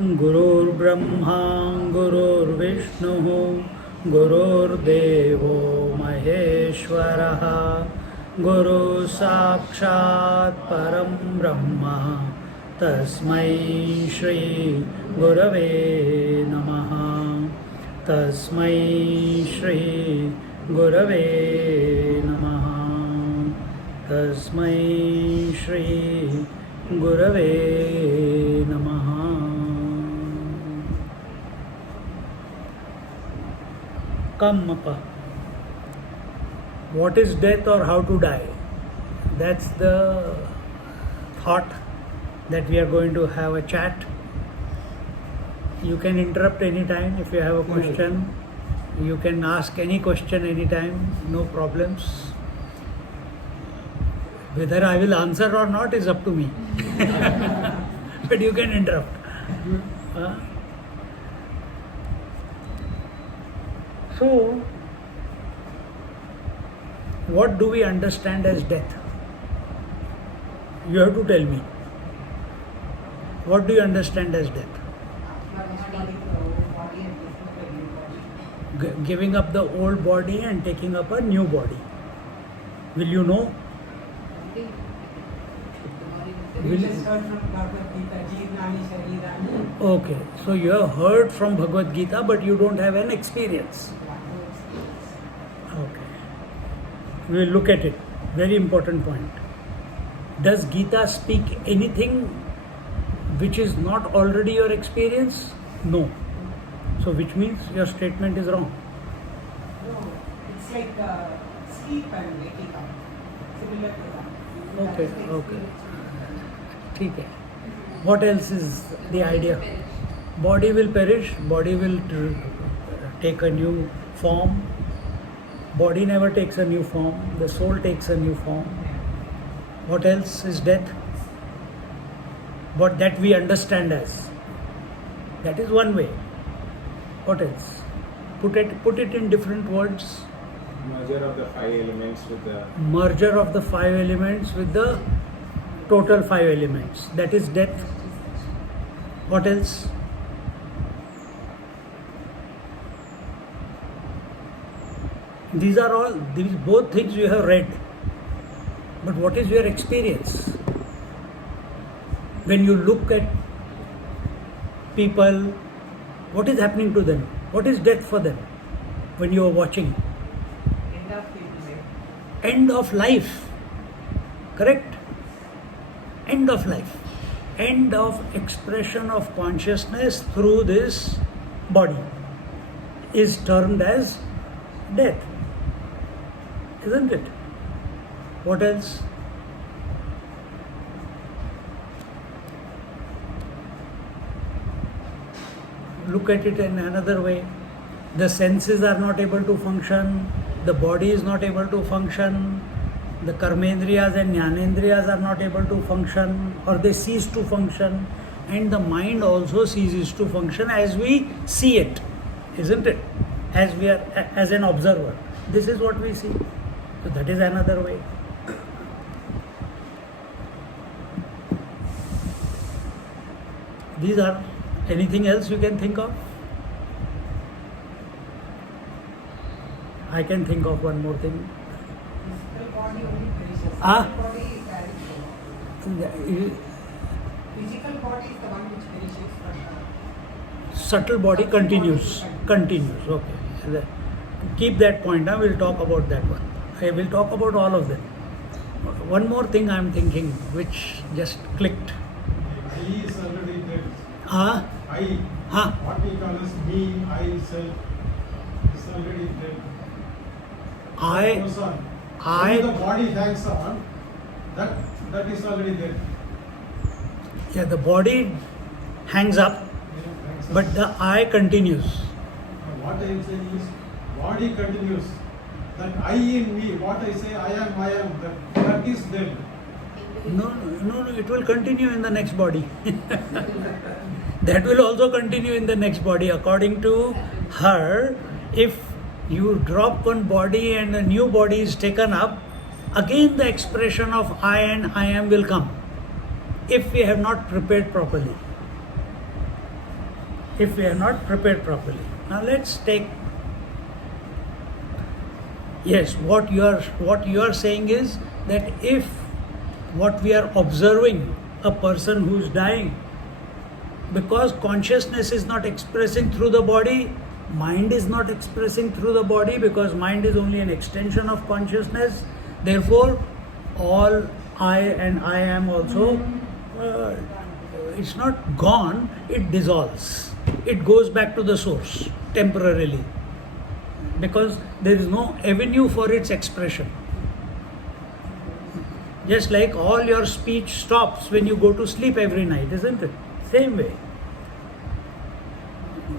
Gurur Brahma, Gurur Vishnu, Gurur Devo Maheshwaraha, Guru Sakshat Param Brahma, Tasmai Shri Gurave Namaha, Tasmai Shri Gurave Namaha, Tasmai Shri Gurave Namaha. Come, Appa. What is death or how to die? That's the thought that we are going to have a chat. You can interrupt anytime if you have a question. You can ask any question anytime, no problems. Whether I will answer or not is up to me. But you can interrupt. So, what do we understand as death? You have to tell me. What do you understand as death? Giving up the old body and taking up a new body. Will you know? Okay, so you have heard from Bhagavad Gita, but you don't have an experience. Okay, we will look at it. Very important point. Does Gita speak anything which is not already your experience? No. So which means your statement is wrong. No, it's like sleep and waking up. Similar to that. Okay, okay. ठीक है. What else is the idea? Body will perish, body will take a new form. Body never takes a new form, the soul takes a new form. What else is death? What that we understand as. That is one way. What else? Put it in different words. Merger of the five elements with the... Merger of the five elements with the total five elements. That is death. What else? These both things you have read. But what is your experience? When you look at people, what is happening to them? What is death for them when you are watching? End of life. End of life. Correct? End of life. End of expression of consciousness through this body is termed as death. Isn't it? What else? Look at it in another way. The senses are not able to function, the body is not able to function, the karmendriyas and jnanendriyas are not able to function, or they cease to function, and the mind also ceases to function as we see it, isn't it? As we are, as an observer. This is what we see. So that is another way. These are, anything else you can think of? I can think of one more thing. Physical body only perishes. Ah? Subtle body is perishable. Physical body is the one which perishes, but Subtle body continues. Okay. Keep that point. We'll talk about that one. I will talk about all of them. One more thing I'm thinking, which just clicked. I is already dead. Ah? I, Huh? what we call as me, I, self, is already dead. I, Goes on. I- When the body hangs on, that is already dead. yeah, the body hangs up, but the I continues. What I am saying is, body continues. That I in me, what I say, I am, that is dead. No, it will continue in the next body. That will also continue in the next body. According to her, if you drop one body and a new body is taken up, again the expression of I and I am will come. If we have not prepared properly. Now let's take. Yes, what you are saying is that if what we are observing, a person who is dying, because consciousness is not expressing through the body, mind is not expressing through the body, because mind is only an extension of consciousness. Therefore, all I and I am also, it's not gone, it dissolves. It goes back to the source temporarily, because there is no avenue for its expression. Just like all your speech stops when you go to sleep every night, isn't it? Same way.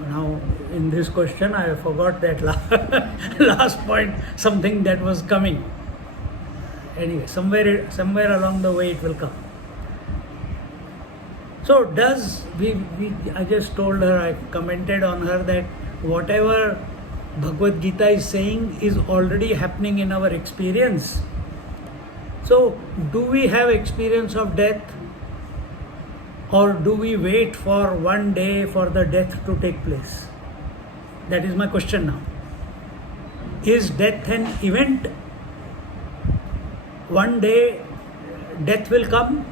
Now, in this question, I forgot that last point, something that was coming. Anyway, somewhere along the way it will come. So I just told her, I commented on her that whatever Bhagavad Gita is saying is already happening in our experience. So, do we have experience of death, or do we wait for one day for the death to take place? That is my question now. Is death an event? One day death will come.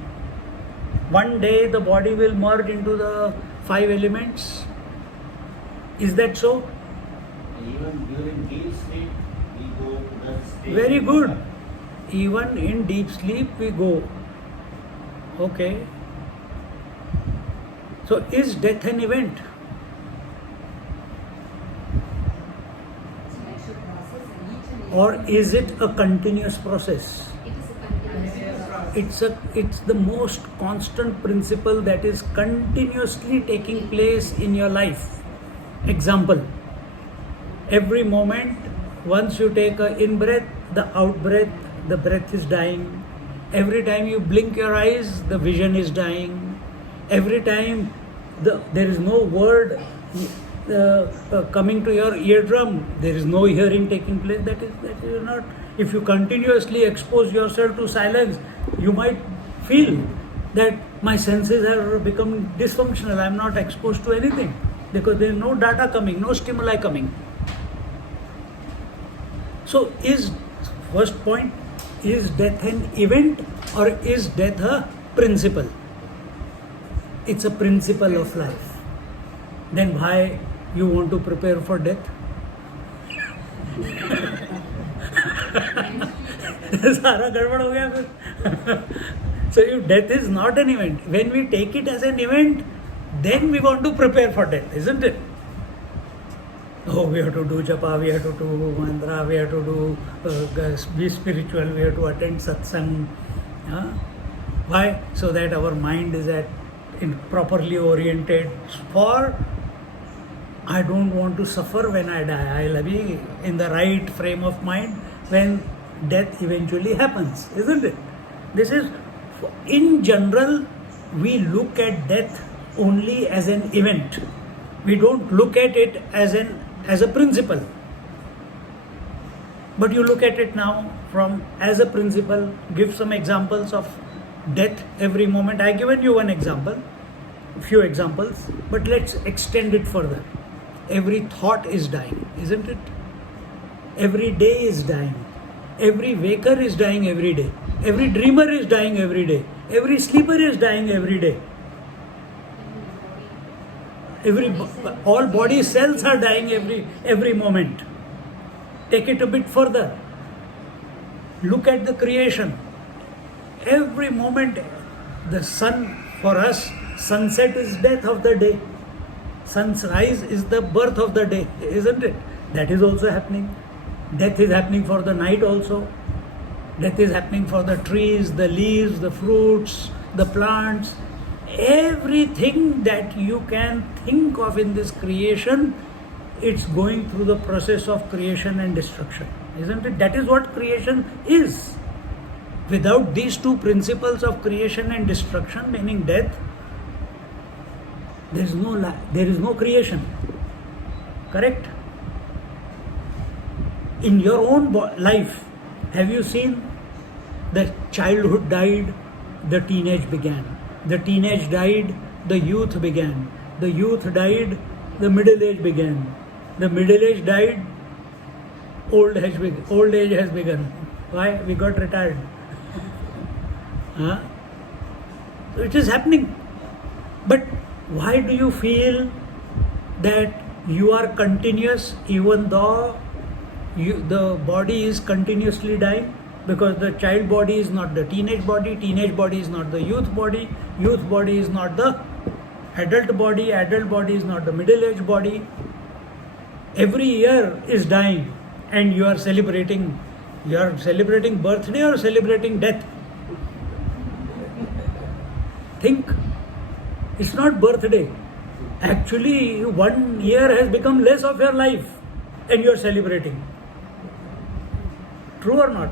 One day the body will merge into the 5 elements. Is that so? Even during deep sleep, we go to that state. Very good. Even in deep sleep we go. Okay. So is death an event? It's an actual process, and each and Or every is it a continuous process? it is a continuous process. It's the most constant principle that is continuously taking place in your life. Example, every moment, once you take a in breath, the out breath, the breath is dying. Every time you blink your eyes, the vision is dying. Every time there is no word coming to your eardrum, there is no hearing taking place. That is not. If you continuously expose yourself to silence, you might feel that my senses have become dysfunctional. I am not exposed to anything because there is no data coming, no stimuli coming. So first point, is death an event or is death a principle? It's a principle of life. Then why you want to prepare for death? सारा गड़बड़ हो गया फिर. So if death is not an event, when we take it as an event, then we want to prepare for death, isn't it? Oh, we have to do japa, we have to do mantra, we have to do be spiritual, we have to attend satsang. Why? So that our mind is properly oriented for, I don't want to suffer when I die. I'll be in the right frame of mind when death eventually happens, isn't it? This is, in general, we look at death only as an event. We don't look at it as a principle. But you look at it now as a principle. Give some examples of death every moment. I given you one example, a few examples, but let's extend it further. Every thought is dying, isn't it? Every day is dying. Every waker is dying every day. Every dreamer is dying every day. Every sleeper is dying every day. All body cells are dying every moment. Take it a bit further. Look at the creation. Every moment, the sun, for us, sunset is death of the day. Sunrise is the birth of the day, isn't it? That is also happening. Death is happening for the night also. Death is happening for the trees, the leaves, the fruits, the plants. Everything that you can think of in this creation, it's going through the process of creation and destruction, isn't it? That is what creation is. Without these two principles of creation and destruction, meaning death, there is no creation. Correct? In your own life, have you seen the childhood died, the teenage began. The teenage died, the youth began. The youth died, the middle age began. The middle age died, old age has begun. Why? We got retired. Huh? So it is happening. But why do you feel that you are continuous even though the body is continuously dying? Because the child body is not the teenage body is not the youth body is not the adult body is not the middle age body. Every year is dying and you are celebrating birthday or celebrating death. Think, it's not birthday. Actually, 1 year has become less of your life and you are celebrating. True or not?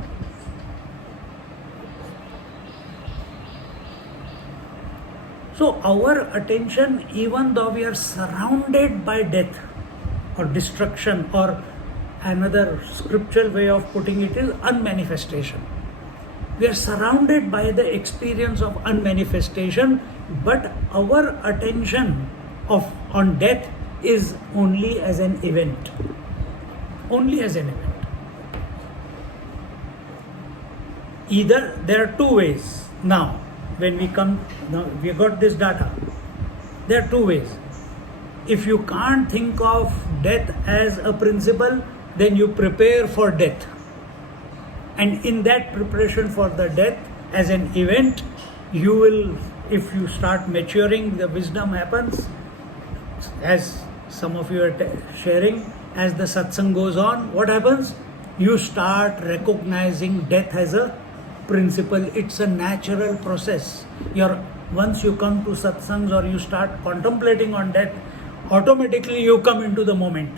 So our attention, even though we are surrounded by death or destruction, or another scriptural way of putting it is unmanifestation. We are surrounded by the experience of unmanifestation, but our attention on death is only as an event. Only as an event. Either there are two ways now. When we got this data, there are two ways. If you can't think of death as a principle, then you prepare for death. And in that preparation for the death as an event, you will, if you start maturing, the wisdom happens. As some of you are sharing, as the satsang goes on, what happens? You start recognizing death as a principle. It's a natural process. Once you come to satsangs or you start contemplating on death, automatically you come into the moment.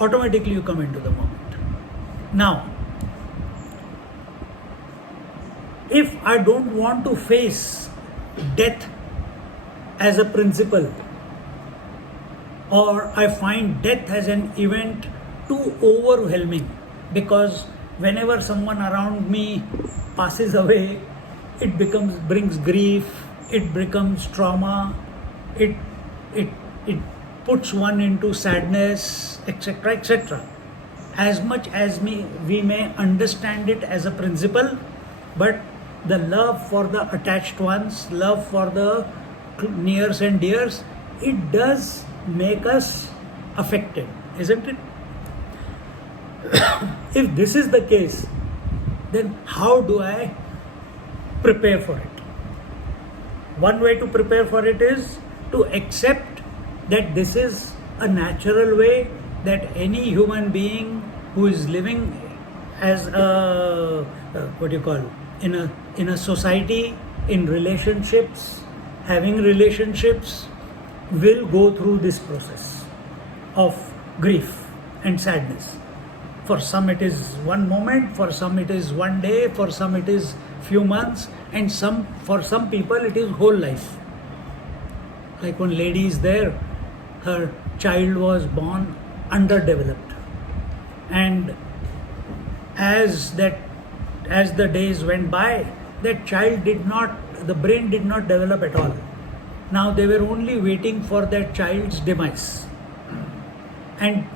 Automatically you come into the moment. Now, if I don't want to face death as a principle, or I find death as an event too overwhelming, because whenever someone around me passes away, it brings grief, it becomes trauma, it puts one into sadness, etc., etc. As much as we may understand it as a principle, but the love for the attached ones, love for the nears and dears, it does make us affected, isn't it? If this is the case, then how do I prepare for it? One way to prepare for it is to accept that this is a natural way that any human being who is living as in a society, in relationships, having relationships, will go through this process of grief and sadness. For some it is one moment, for some it is one day, for some it is few months, and for some people it is whole life. Like one lady is there, her child was born underdeveloped, and as the days went by, that child the brain did not develop at all. Now they were only waiting for that child's demise, and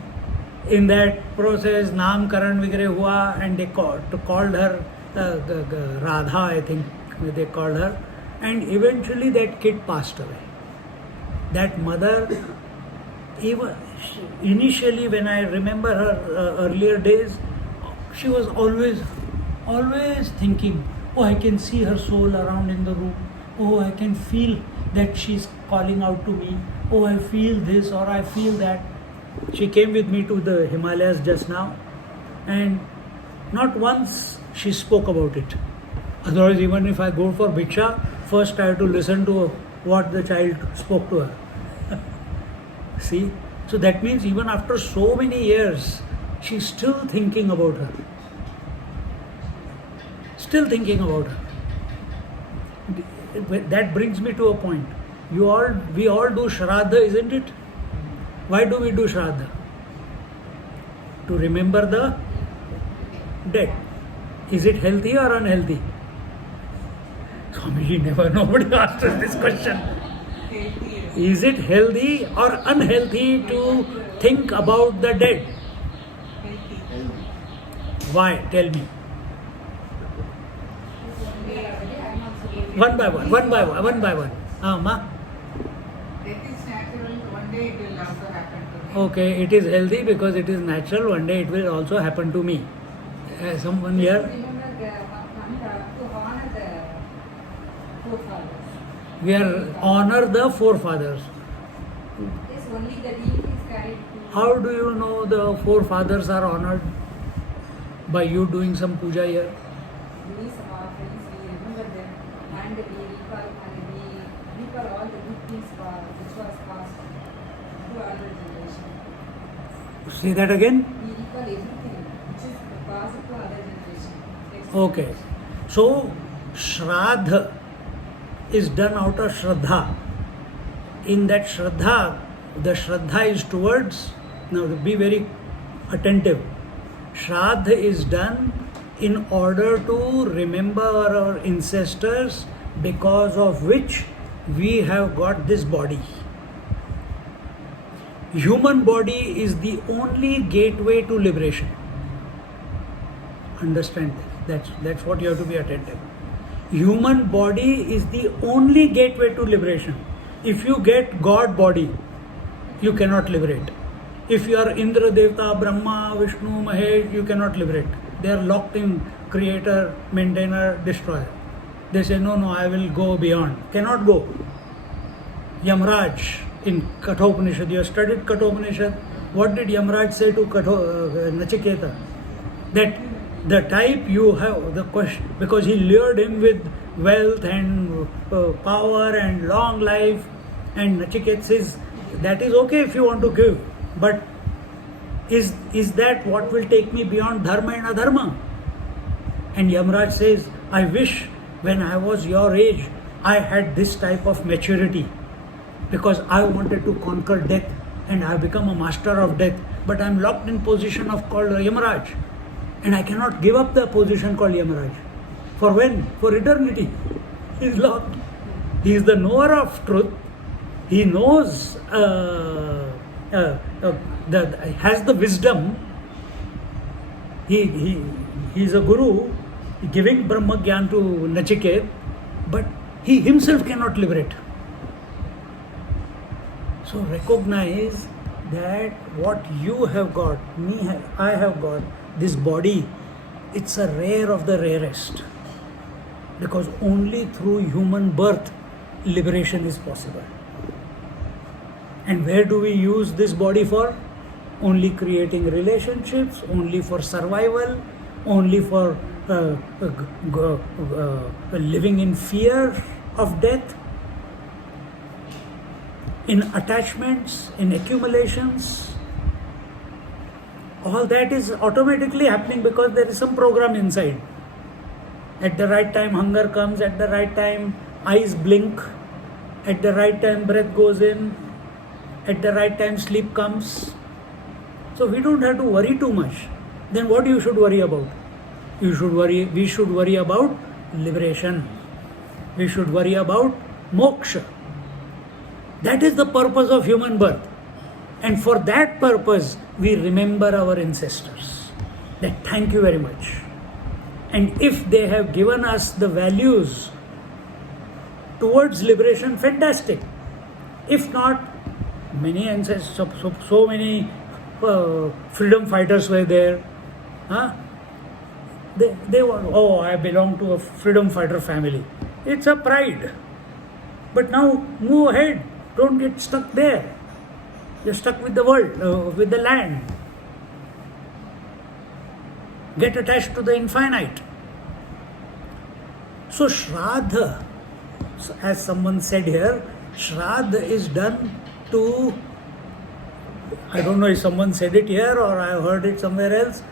in that process, Namkaran Vigre hua, and they called her Radha, I think they called her, and eventually that kid passed away. That mother, even initially when I remember her earlier days, she was always thinking, oh, I can see her soul around in the room, oh, I can feel that she's calling out to me, oh, I feel this or I feel that. She came with me to the Himalayas just now, and not once she spoke about it. Otherwise, even if I go for bhiksha, first I have to listen to what the child spoke to her. See? So that means even after so many years, she's still thinking about her. Still thinking about her. That brings me to a point. We all do Shraddha, isn't it? Why do we do Shraddha? To remember the dead. Is it healthy or unhealthy? Swamiji, nobody asked us this question. Is it healthy or unhealthy to think about the dead? Why? Tell me. One by one. Ma? It is natural, one day it will also happen to me. Okay, it is healthy because it is natural. One day it will also happen to me. Someone here? Remember to honor the forefathers. We are honor the forefathers. Yes, only the leaf is carried to. How do you know the forefathers are honored? By you doing some puja here. Doing some offerings, we remember them and we recall all the good things which was passed to other generation. Say that again. We recall everything which is passed to other generation. Okay. So, Shraddha is done out of Shraddha. In that Shraddha, the Shraddha is towards, now be very attentive. Shraddha is done in order to remember our ancestors, because of which we have got this body. Human body is the only gateway to liberation. Understand this. That's what you have to be attentive. Human body is the only gateway to liberation. If you get God body, you cannot liberate. If you are Indra, Devta, Brahma, Vishnu, Mahesh, you cannot liberate. They are locked in creator, maintainer, destroyer. They say, no, I will go beyond. Cannot go. Yamraj in Kathopanishad, you have studied Kathopanishad. What did Yamraj say to Nachiketa? That the type you have, the question, because he lured him with wealth and power and long life, and Nachiketa says, that is okay if you want to give, but is that what will take me beyond dharma and adharma? And Yamraj says, I wish when I was your age, I had this type of maturity, because I wanted to conquer death and I have become a master of death, but I am locked in position of called Yamaraj, and I cannot give up the position called Yamaraj. For when? For eternity. He is locked. He is the knower of truth. He knows, has the wisdom. He is a guru giving Brahma Gyan to Nachiket, but he himself cannot liberate. So recognize that what you have got, I have got, this body, it's a rare of the rarest. Because only through human birth, liberation is possible. And where do we use this body for? Only creating relationships, only for survival, only for living in fear of death, in attachments, in accumulations. All that is automatically happening because there is some program inside. At the right time, hunger comes. At the right time, eyes blink. At the right time, breath goes in. At the right time, sleep comes. So we don't have to worry too much. Then what you should worry about? We should worry about liberation. We should worry about moksha. That is the purpose of human birth. And for that purpose, we remember our ancestors. That thank you very much. And if they have given us the values towards liberation, fantastic. If not, many ancestors, so many freedom fighters were there. They were, I belong to a freedom fighter family. It's a pride. But now move ahead. Don't get stuck there. You're stuck with the world, with the land. Get attached to the infinite. So Shraddha, as someone said here, Shraddha is done to, I don't know if someone said it here or I heard it somewhere else.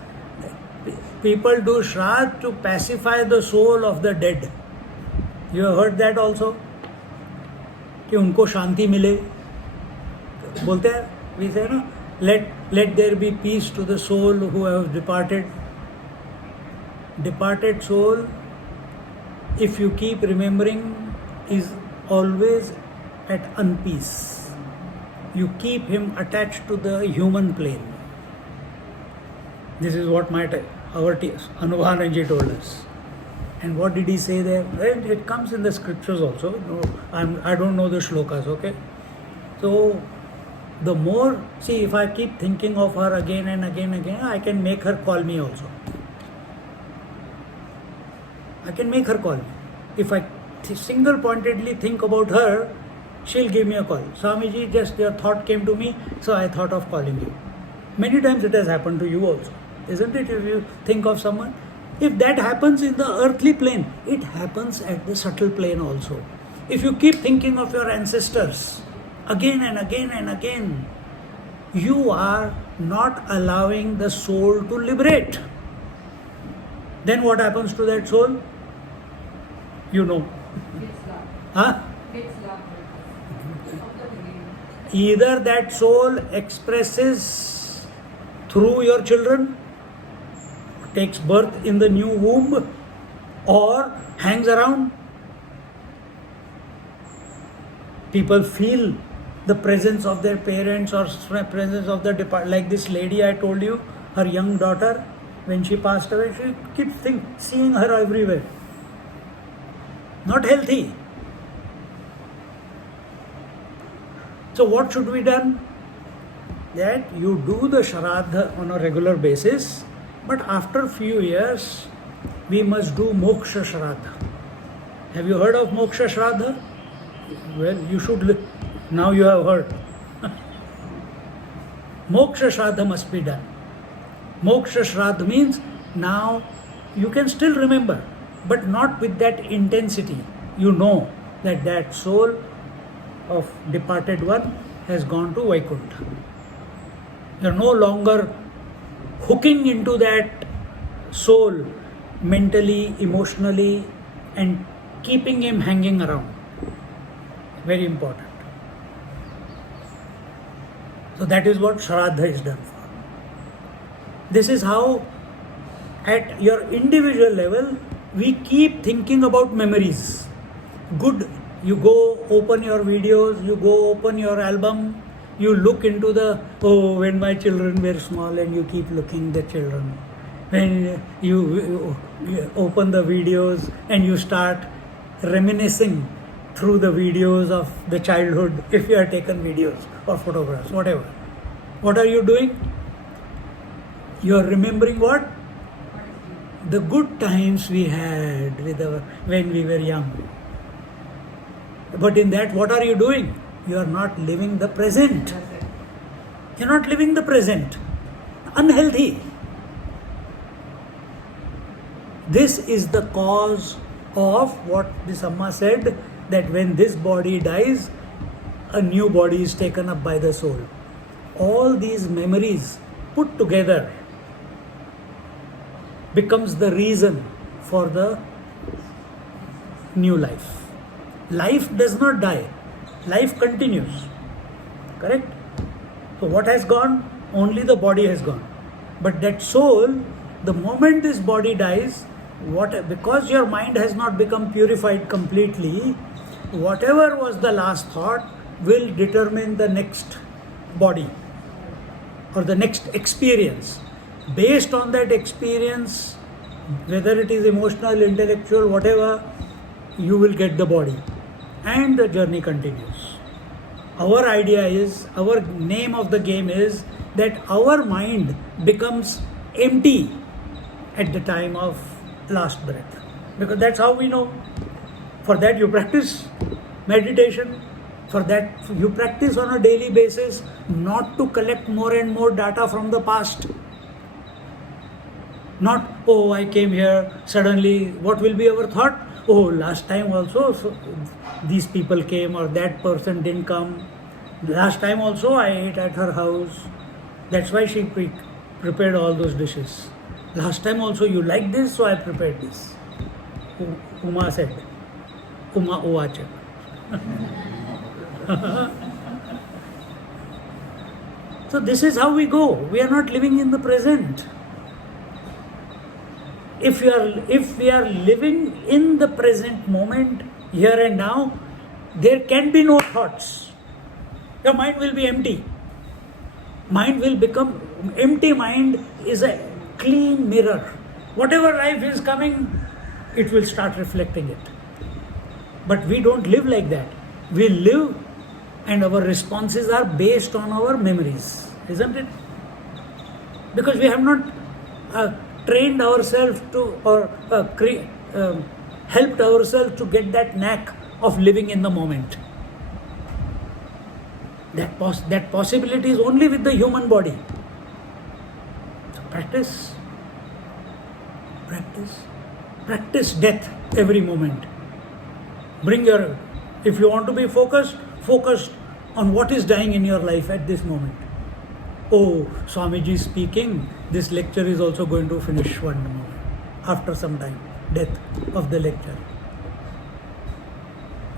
People do Shraddha to pacify the soul of the dead. You have heard that also? कि उनको शांति मिले. बोलते हैं, we say ना, let there be peace to the soul who have departed. Departed soul, if you keep remembering, is always at unpeace. You keep him attached to the human plane. This is what our Anubhavananji told us. And what did he say there? Well, it comes in the scriptures also. No, I don't know the shlokas, okay? So, the more, see, if I keep thinking of her again and again, I can make her call me also. I can make her call me. If I single-pointedly think about her, she'll give me a call. Swamiji, just your thought came to me, so I thought of calling you. Many times it has happened to you also, isn't it? If you think of someone, if that happens in the earthly plane, it happens at the subtle plane also. If you keep thinking of your ancestors again and again and again, you are not allowing the soul to liberate. Then what happens to that soul? You know. It's love. Huh? It's love. Of the beginning. Either that soul expresses through your children, takes birth in the new womb, or hangs around. People feel the presence of their parents or presence of the departed. Like this lady I told you, her young daughter, when she passed away, she keeps seeing her everywhere. Not healthy. So what should be done? That you do the Shraddha on a regular basis, but after few years, we must do Moksha Shraddha. Have you heard of Moksha Shraddha? Well, you should. Now you have heard. Moksha Shraddha must be done. Moksha Shraddha means now you can still remember, but not with that intensity. You know that that soul of departed one has gone to Vaikuntha. You are no longer hooking into that soul mentally, emotionally, and keeping him hanging around. Very important. So that is what Shraddha is done for. This is how at your individual level we keep thinking about memories. Good, you go open your videos, you go open your album, you look into when my children were small, and you keep looking the children. When you open the videos and you start reminiscing through the videos of the childhood, if you have taken videos or photographs, whatever. What are you doing? You are remembering what? The good times we had when we were young. But in that, what are you doing? You are not living the present. You are not living the present. Unhealthy. This is the cause of what this Amma said, that when this body dies, a new body is taken up by the soul. All these memories put together becomes the reason for the new life. Life does not die. Life continues. Correct? So what has gone? Only the body has gone. But that soul, the moment this body dies, because your mind has not become purified completely, whatever was the last thought will determine the next body or the next experience. Based on that experience, whether it is emotional, intellectual, whatever, you will get the body. And the journey continues. Our idea is, our name of the game is that our mind becomes empty at the time of last breath. Because that's how we know. For that you practice meditation. For that you practice on a daily basis not to collect more and more data from the past. Not, oh, I came here, suddenly, what will be our thought? oh, last time also so these people came or that person didn't come. Last time also I ate at her house. That's why she prepared all those dishes. Last time also you liked this, so I prepared this. Uma said. Uma uvacha. So this is how we go. We are not living in the present. If we are living in the present moment, here and now, there can be no thoughts. Your mind will be empty. Mind will become empty. Mind is a clean mirror. Whatever life is coming, it will start reflecting it. But we don't live like that. We live and our responses are based on our memories, isn't it? Because we have not trained ourselves to or helped ourselves to get that knack of living in the moment. That possibility is only with the human body. So practice death every moment. If you want to be focused on what is dying in your life at this moment. Oh, Swamiji is speaking, this lecture is also going to finish one moment. After some time, death of the lecture.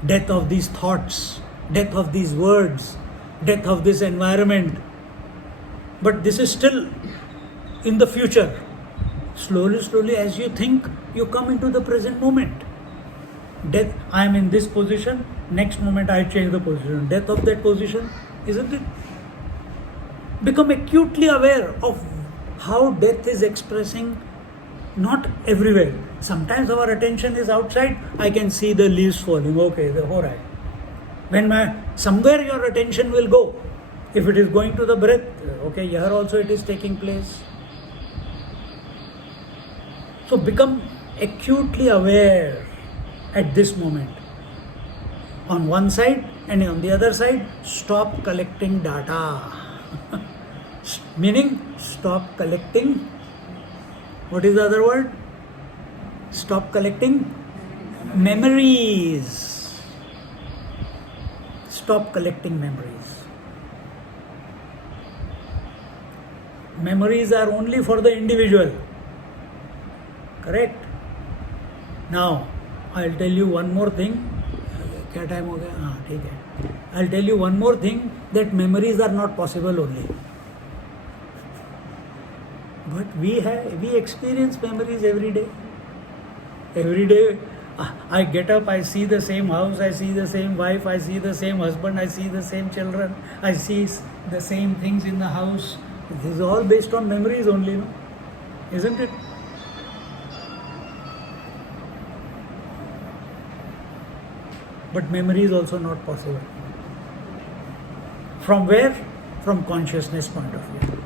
Death of these thoughts, death of these words, death of this environment. But this is still in the future. Slowly, as you think, you come into the present moment. Death, I am in this position, next moment I change the position. Death of that position, isn't it? Become acutely aware of how death is expressing, not everywhere. Sometimes our attention is outside, I can see the leaves falling, okay, alright. Somewhere your attention will go. If it is going to the breath, okay, here also it is taking place. So become acutely aware at this moment. On one side and on the other side, stop collecting data. Meaning, stop collecting. What is the other word? Stop collecting memories. Stop collecting memories. Memories are only for the individual. Correct? Now, I'll tell you one more thing. क्या time हो गया? हाँ, ठीक है. I'll tell you one more thing, that memories are not possible only. But we experience memories every day. Every day, I get up, I see the same house, I see the same wife, I see the same husband, I see the same children, I see the same things in the house. This is all based on memories only, no? Isn't it? But memory is also not possible. From where? From consciousness point of view.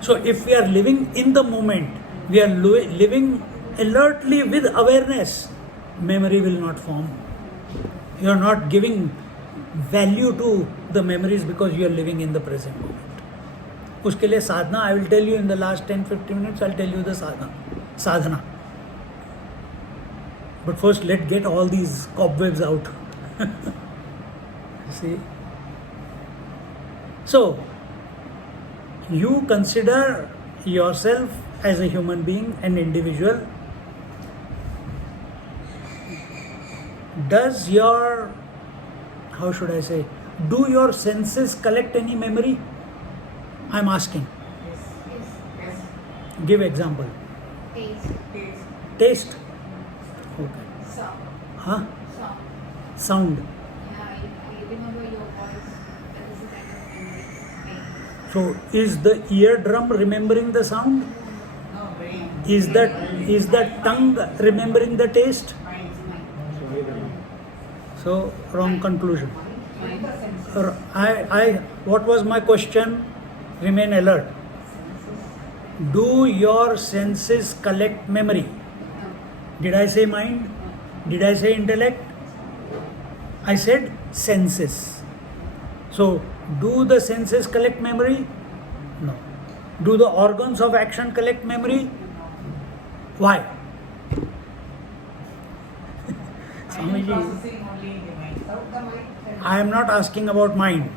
So if we are living in the moment, we are living alertly with awareness, memory will not form. You are not giving value to the memories because you are living in the present moment. Uske liye sadhana, I will tell you in the last 10-15 minutes, I will tell you the sadhana. But first, let's get all these cobwebs out. See? So, you consider yourself as a human being, an individual. Does your, how should I say, do your senses collect any memory? I'm asking. Yes. Give example. Taste. Taste. Okay. Sound. Huh? Sound. Sound. Yeah, I remember your voice. That is a kind of memory. So is the eardrum remembering the sound? No, brain. Is the tongue remembering the taste? So wrong conclusion. What was my question? Remain alert. Do your senses collect memory? Did I say mind? Did I say intellect? I said senses. So, do the senses collect memory? No. Do the organs of action collect memory? Why? Swamiji, processing only in the mind. Without the mind, then- I am not asking about mind.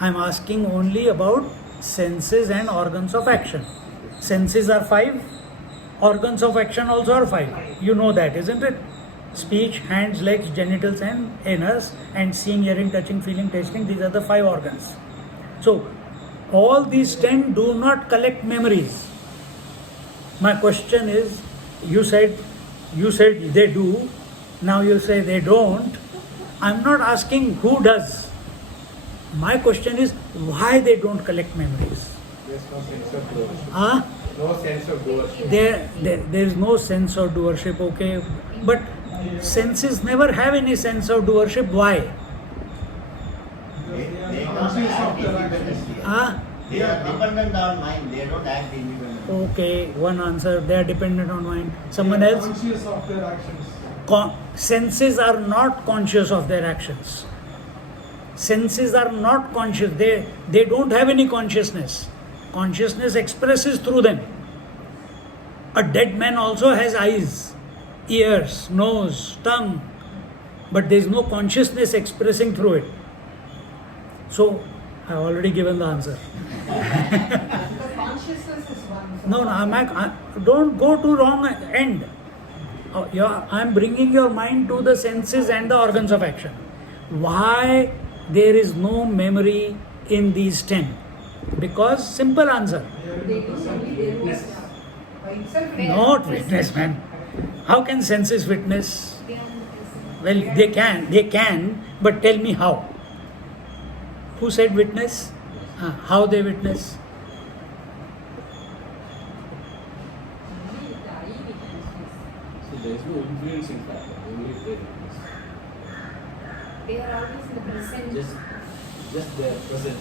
I am asking only about senses and organs of action. Senses are 5, organs of action also are 5. You know that, isn't it? Speech, hands, legs, genitals, and anus, and seeing, hearing, touching, feeling, tasting, these are the 5 organs. So, all these 10 do not collect memories. My question is, you said they do, now you say they don't. I'm not asking who does. My question is why they don't collect memories. There's no sense of doership. Huh? No sense of doership. There is no sense of doership, okay? But senses never have any sense of doership. Why? They They don't are conscious act of their actions. independently. Huh? They are dependent on mind, they don't act independently. Okay, one answer. They are dependent on mind. Someone They are else? conscious of their actions. Senses are not conscious of their actions. Senses are not conscious. They don't have any consciousness. Consciousness expresses through them. A dead man also has eyes, ears, nose, tongue, but there is no consciousness expressing through it. So, I have already given the answer. The consciousness is one. So No, don't go to wrong end. I'm bringing your mind to the senses and the organs of action. Why there is no memory in these 10? Because simple answer. They do only their own Witness. stuff. By itself, Not witness, man. How can senses witness? They are witnessing. Well, they can, but tell me how. Who said witness? How they witness? Only with the eye we can witness. So there is no influencing factor, only there is. They are always in the present. Just their present.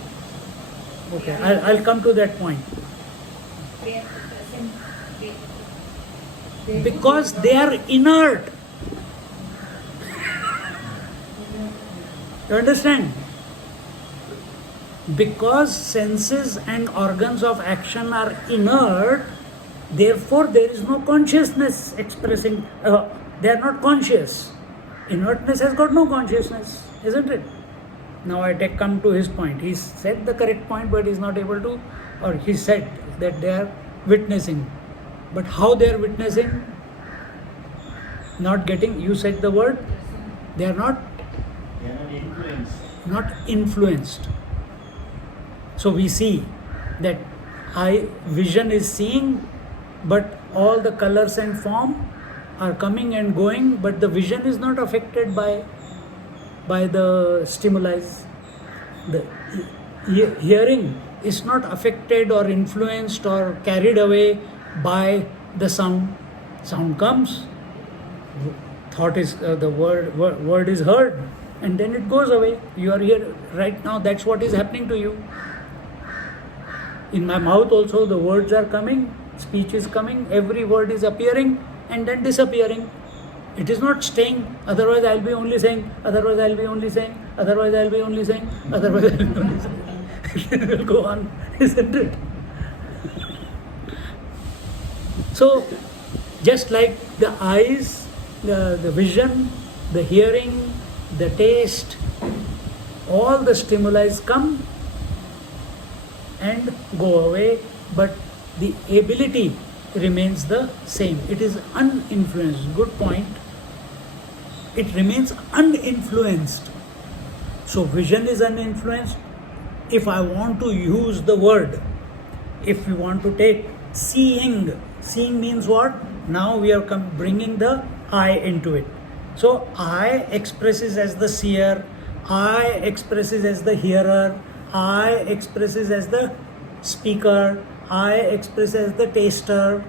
Okay, I'll come to that point. They are present. They Because they are inert. You understand? Because senses and organs of action are inert, therefore there is no consciousness expressing, they are not conscious. Inertness has got no consciousness, isn't it? Now I come to his point. He said the correct point, but he's not able to, or he said that they are witnessing. But how they are witnessing? Not getting, you said the word, they are not They are not influenced. not influenced. So we see that vision is seeing, but all the colors and form are coming and going, but the vision is not affected by the stimuli. The hearing is not affected or influenced or carried away by the sound. Sound comes, thought is the word is heard, and then it goes away. You are here right now. That's what is happening to you. In my mouth also the words are coming, speech is coming, every word is appearing and then disappearing. It is not staying, otherwise I'll be only saying, otherwise I'll be only saying, otherwise I'll be only saying, otherwise I'll be only saying. It will go on, isn't it? So, just like the eyes, the vision, the hearing, the taste, all the stimuli come and go away, but the ability remains the same. It is uninfluenced. Good point. It remains uninfluenced. So vision is uninfluenced. If I want to use the word, if we want to take seeing, seeing means what? Now we are bringing the I into it. So I expresses as the seer, I expresses as the hearer, I expresses as the speaker, I express as the taster.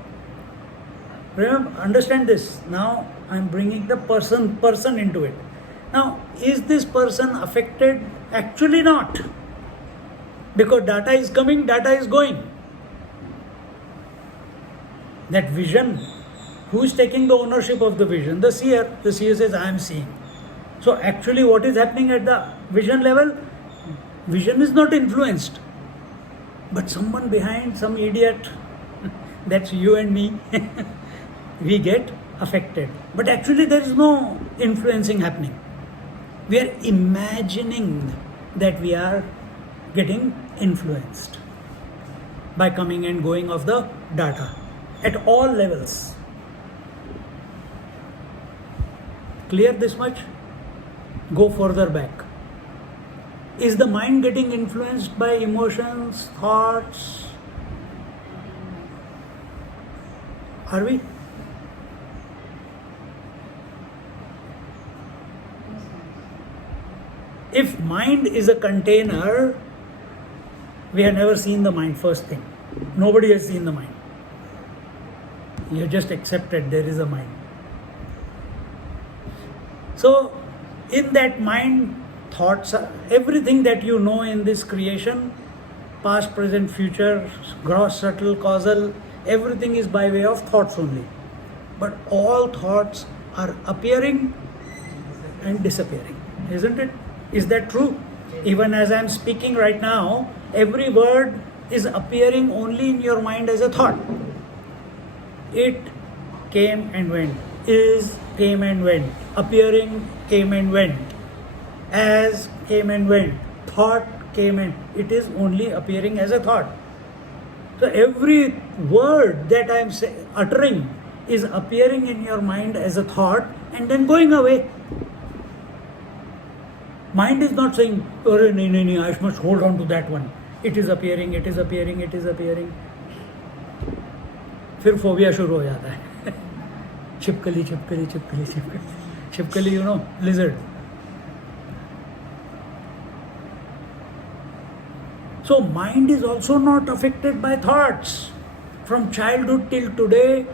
Remember, understand this. Now I am bringing the person into it. Now, is this person affected? Actually not. Because data is coming, data is going. That vision, who is taking the ownership of the vision? The seer. The seer says, I am seeing. So actually what is happening at the vision level? Vision is not influenced. But someone behind, some idiot, that's you and me, we get affected. But actually there is no influencing happening. We are imagining that we are getting influenced by coming and going of the data at all levels. Clear this much? Go further back. Is the mind getting influenced by emotions, thoughts? Are we? If mind is a container, we have never seen the mind, first thing. Nobody has seen the mind. You just accepted there is a mind. So, in that mind, thoughts are everything that you know in this creation, past, present, future, gross, subtle, causal, everything is by way of thoughts only. But all thoughts are appearing and disappearing, isn't it? Is that true? Even as I am speaking right now, every word is appearing only in your mind as a thought. It came and went. Is came and went. Appearing came and went. As came and went. Thought came and it is only appearing as a thought. So every word that I am uttering is appearing in your mind as a thought and then going away. Mind is not saying, oh, no, I must hold on to that one. It is appearing, it is appearing, it is appearing. फिर phobia शुरू हो जाता है. छिपकली छिपकली छिपकली छिपकली छिपकली, you know, lizard. So mind is also not affected by thoughts. From childhood till today,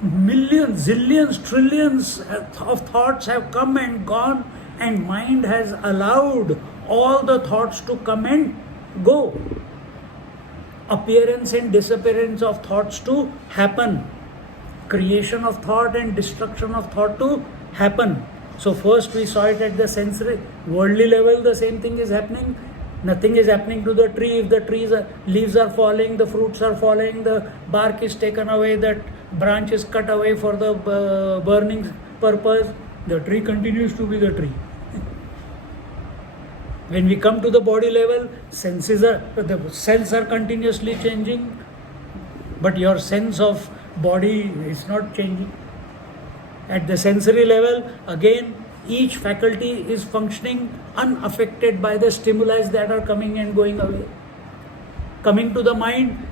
millions, zillions, trillions of thoughts have come and gone, and mind has allowed all the thoughts to come and go. Appearance and disappearance of thoughts to happen. Creation of thought and destruction of thought to happen. So first we saw it at the sensory, worldly level, the same thing is happening. Nothing is happening to the tree. If the trees leaves are falling, the fruits are falling, the bark is taken away, that branch is cut away for the burning purpose, the tree continues to be the tree. When we come to the body level, the cells are continuously changing, but your sense of body is not changing. At the sensory level, again, each faculty is functioning unaffected by the stimuli that are coming and going away. Coming to the mind,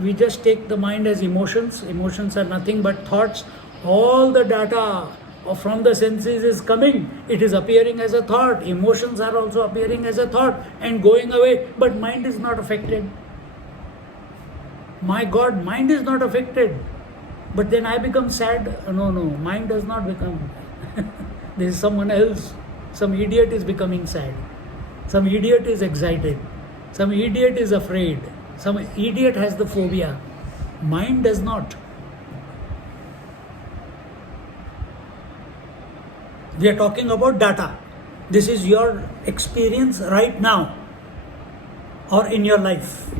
we just take the mind as emotions. Emotions are nothing but thoughts. All the data from the senses is coming. It is appearing as a thought. Emotions are also appearing as a thought and going away, but mind is not affected. My God, mind is not affected. But then I become sad. No, mind does not become. There is someone else. Some idiot is becoming sad. Some idiot is excited. Some idiot is afraid. Some idiot has the phobia. Mind does not. We are talking about data. This is your experience right now or in your life.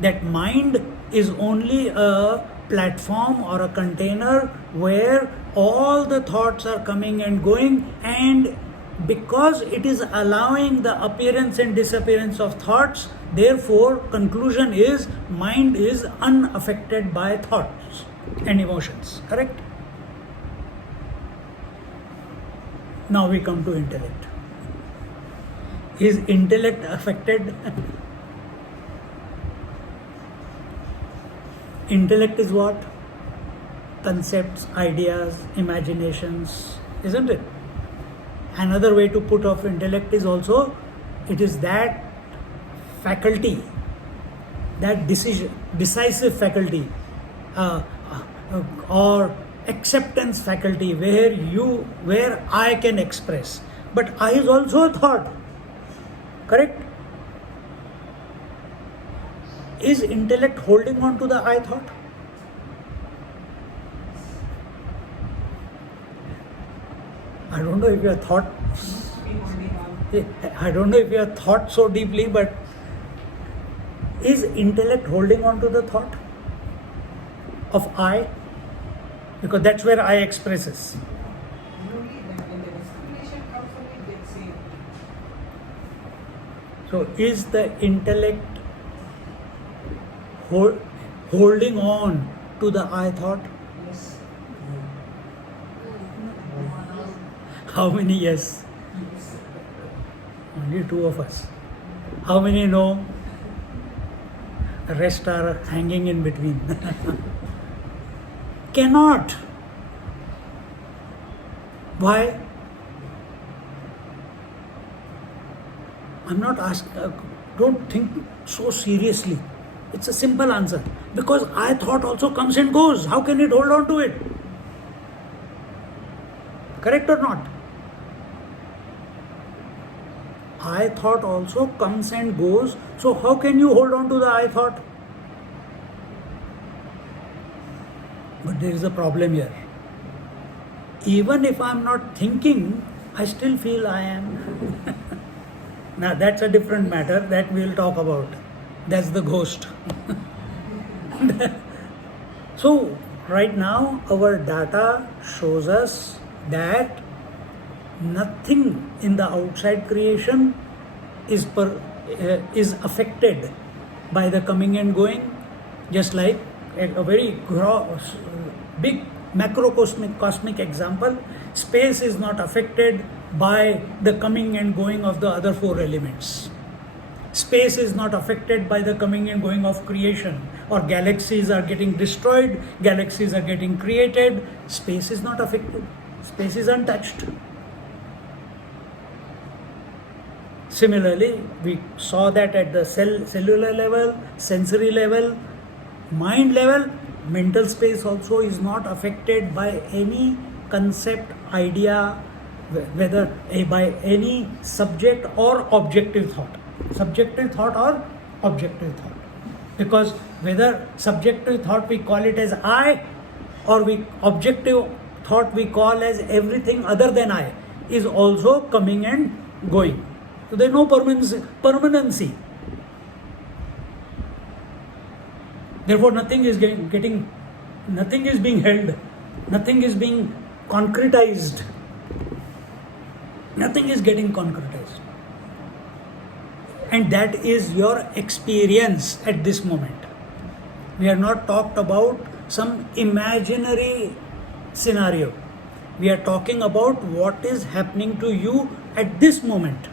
That mind is only a platform or a container where all the thoughts are coming and going, and because it is allowing the appearance and disappearance of thoughts, therefore conclusion is mind is unaffected by thoughts and emotions. Correct? Now we come to intellect. Is intellect affected? Intellect is what? Concepts, ideas, imaginations, isn't it? Another way to put of intellect is also, it is that faculty, that decisive faculty, or acceptance faculty, where I can express. But I is also a thought. Correct? Is intellect holding on to the I thought? I don't know if you have thought. I don't know if you have thought so deeply, but is intellect holding on to the thought of I? Because that's where I expresses. Only So is the intellect holding on to the I thought? Yes. How many yes? Only two of us. How many no? The rest are hanging in between. Cannot. Why? I'm not asking, don't think so seriously. It's a simple answer. Because I thought also comes and goes. How can it hold on to it? Correct or not? I thought also comes and goes. So how can you hold on to the I thought? But there is a problem here. Even if I'm not thinking, I still feel I am. Now that's a different matter that we'll talk about. That's the ghost. So right now our data shows us that nothing in the outside creation is affected by the coming and going, just like a very big macrocosmic example. Space is not affected by the coming and going of the other four elements. Space is not affected by the coming and going of creation, or galaxies are getting destroyed, galaxies are getting created. Space is not affected. Space is untouched. Similarly, we saw that at the cellular level, sensory level, mind level, mental space also is not affected by any concept, idea, whether by any subject or objective thought. Subjective thought or objective thought. Because whether subjective thought we call it as I, or objective thought we call as everything other than I, is also coming and going. So there is no permanency. Therefore, nothing is nothing is being held, nothing is being concretized, nothing is getting concretized. And that is your experience at this moment. We are not talked about some imaginary scenario. We are talking about what is happening to you at this moment.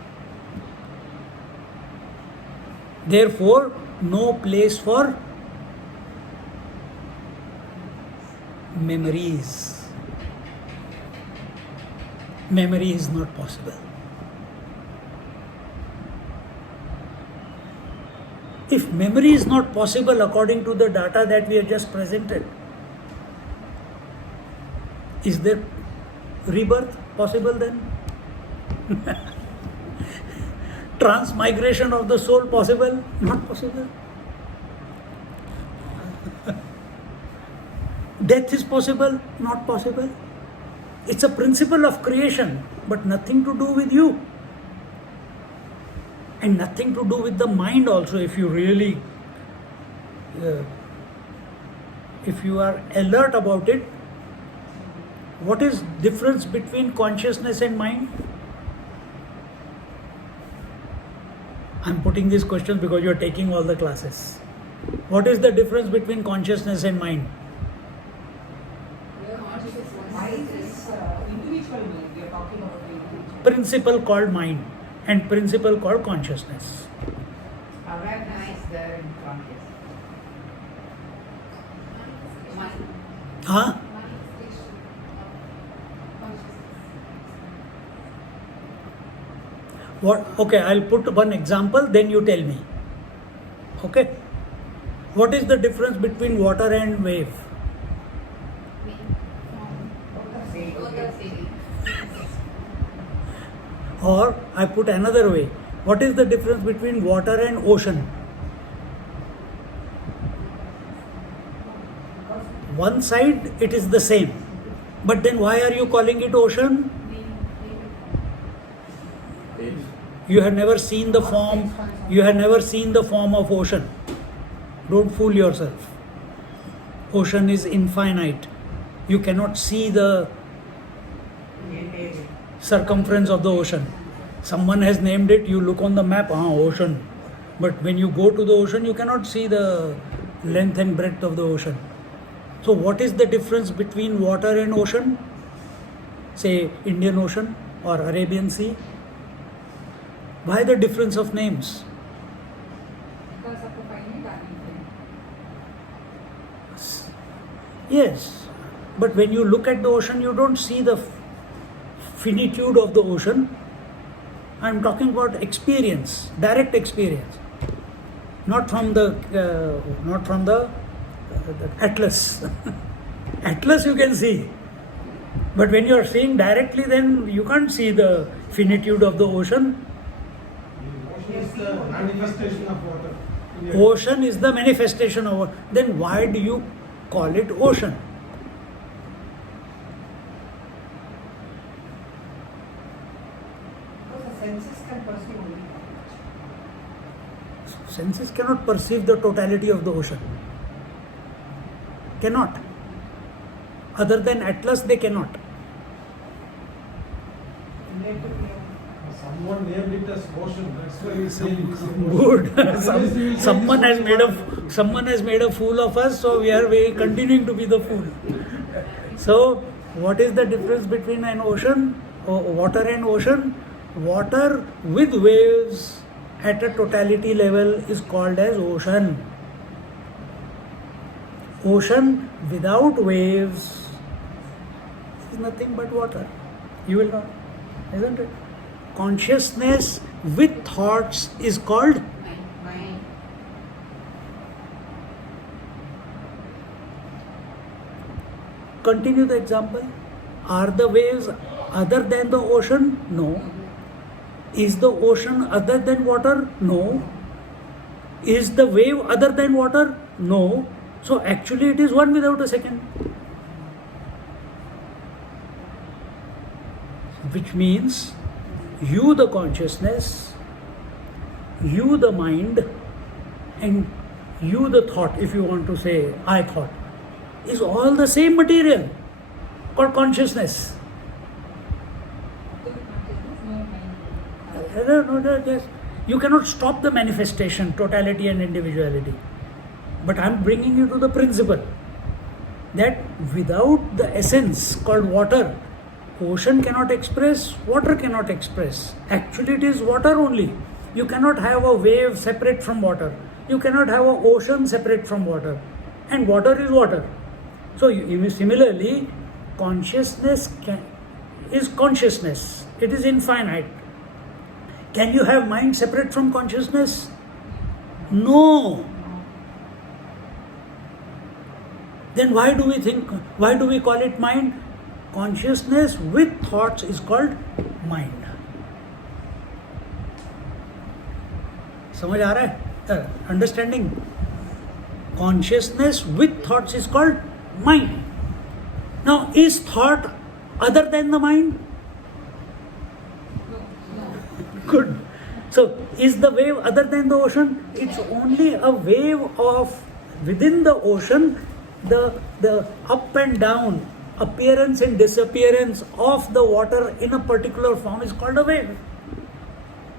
Therefore, no place for memories. Memory is not possible. If memory is not possible according to the data that we have just presented, is there rebirth possible then? Transmigration of the soul possible? Not possible. Death is possible? Not possible. It's a principle of creation, but nothing to do with you. And nothing to do with the mind also. If you really, if you are alert about it, what is difference between consciousness and mind? I'm putting these questions because you are taking all the classes. What is the difference between consciousness and mind? Mind is individual mind. We are talking about the individual. Principle called mind and principle called consciousness. Awareness is there in consciousness. Huh? What? Okay, I'll put one example, then you tell me. Okay? What is the difference between water and wave? Or I put another way. What is the difference between water and ocean? One side it is the same. But then why are you calling it ocean? You have never seen the form. You have never seen the form of ocean. Don't fool yourself. Ocean is infinite. You cannot see the circumference of the ocean. Someone has named it, you look on the map, ocean. But when you go to the ocean, you cannot see the length and breadth of the ocean. So what is the difference between water and ocean? Say Indian Ocean or Arabian Sea? Why the difference of names? Because of the finite everything. Yes, but when you look at the ocean, you don't see the finitude of the ocean. I'm talking about experience, direct experience, not from the atlas. Atlas you can see, but when you are seeing directly, then you can't see the finitude of the ocean. Ocean is the manifestation of water. Ocean is the manifestation of. Then why do you call it ocean? Because the senses can perceive only that. Senses cannot perceive the totality of the ocean. Cannot. Other than Atlas, they cannot. Someone named it as ocean. That's why he's saying it's ocean. Good. Otherwise we will say Someone this has is made a water. someone has made a fool of us, so we are continuing to be the fool. So, what is the difference between an ocean, water and ocean? Water with waves at a totality level is called as ocean. Ocean without waves is nothing but water. You will know, isn't it? Consciousness with thoughts is called Mind. Continue the example. Are the waves other than the ocean? No. Is the ocean other than water? No. Is the wave other than water? No. So actually it is one without a second. Which means you the consciousness, you the mind, and you the thought, if you want to say I thought, is all the same material called consciousness. To the consciousness, no mind. Yes. You cannot stop the manifestation, totality and individuality. But I am bringing you to the principle that without the essence called water, ocean cannot express, water cannot express. Actually, it is water only. You cannot have a wave separate from water. You cannot have an ocean separate from water. And water is water. So, similarly, consciousness is consciousness. It is infinite. Can you have mind separate from consciousness? No. Then why do we call it mind? Consciousness with thoughts is called mind. समझ आ रहा है? Understanding? Consciousness with thoughts is called mind. Now, is thought other than the mind? Good. So, is the wave other than the ocean? It's only a wave of within the ocean, the up and down, appearance and disappearance of the water in a particular form is called a wave.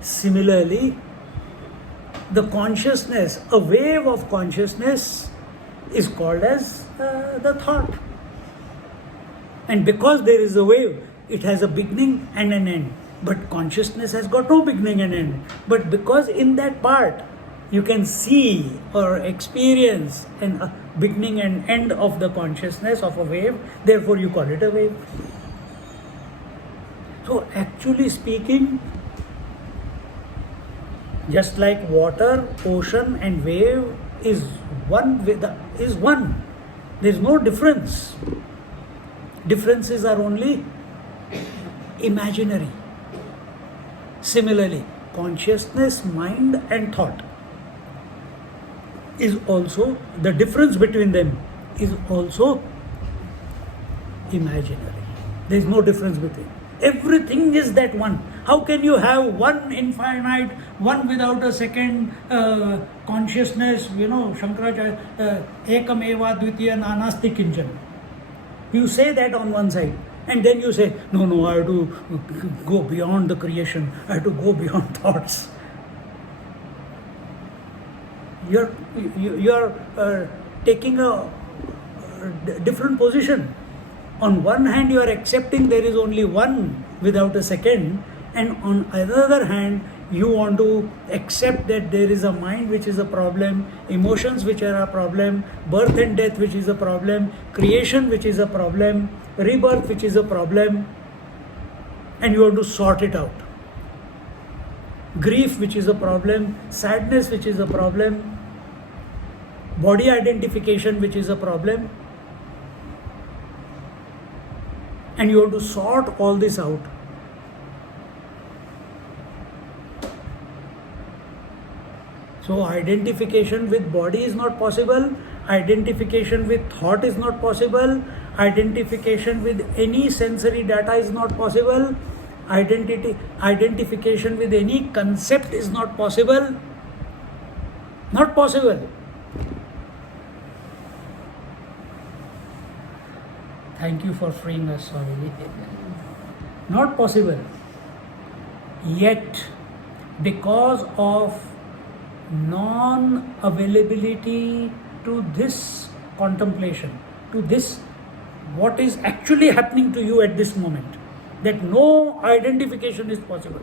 Similarly, the consciousness, a wave of consciousness is called as the thought. And because there is a wave, it has a beginning and an end. But consciousness has got no beginning and end. But because in that part, you can see or experience a beginning and end of the consciousness of a wave, therefore you call it a wave. So actually speaking, just like water, ocean and wave is one. There is no difference. Differences are only imaginary. Similarly, consciousness, mind and thought is also, the difference between them is also imaginary. There is no difference between. Everything is that one. How can you have one infinite, one without a second consciousness? Shankaracharya, ekam eva dvitiya nanasti kinchan. You say that on one side. And then you say, no, I have to go beyond the creation, I have to go beyond thoughts. You're taking a different position. On one hand, you are accepting there is only one without a second, and on the other hand, you want to accept that there is a mind which is a problem, emotions which are a problem, birth and death which is a problem, creation which is a problem, rebirth which is a problem, and you want to sort it out. Grief which is a problem, sadness which is a problem, body identification which is a problem, and you want to sort all this out. So identification with body is not possible, identification with thought is not possible, identification with any sensory data is not possible, identification with any concept is not possible. Not possible. Thank you for freeing us, Swami. Not possible. Yet, because of non-availability to this contemplation, to this, what is actually happening to you at this moment, that no identification is possible.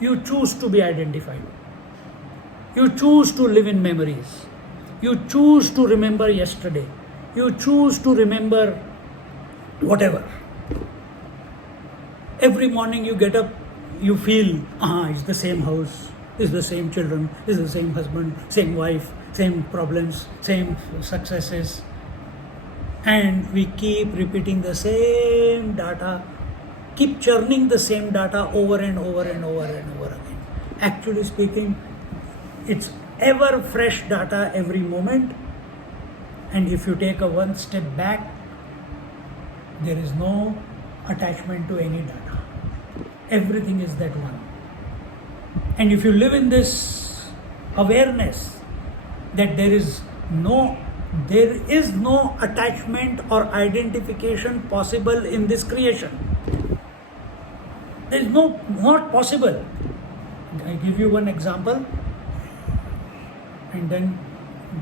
You choose to be identified. You choose to live in memories. You choose to remember yesterday. You choose to remember whatever. Every morning you get up, you feel, it's the same house, it's the same children, it's the same husband, same wife, same problems, same successes. And we keep repeating the same data, keep churning the same data over and over and over and over again. Actually speaking, it's ever fresh data every moment. And if you take a one step back, there is no attachment to any data. Everything is that one. And if you live in this awareness that there is no attachment or identification possible in this creation. There is not possible. I give you one example and then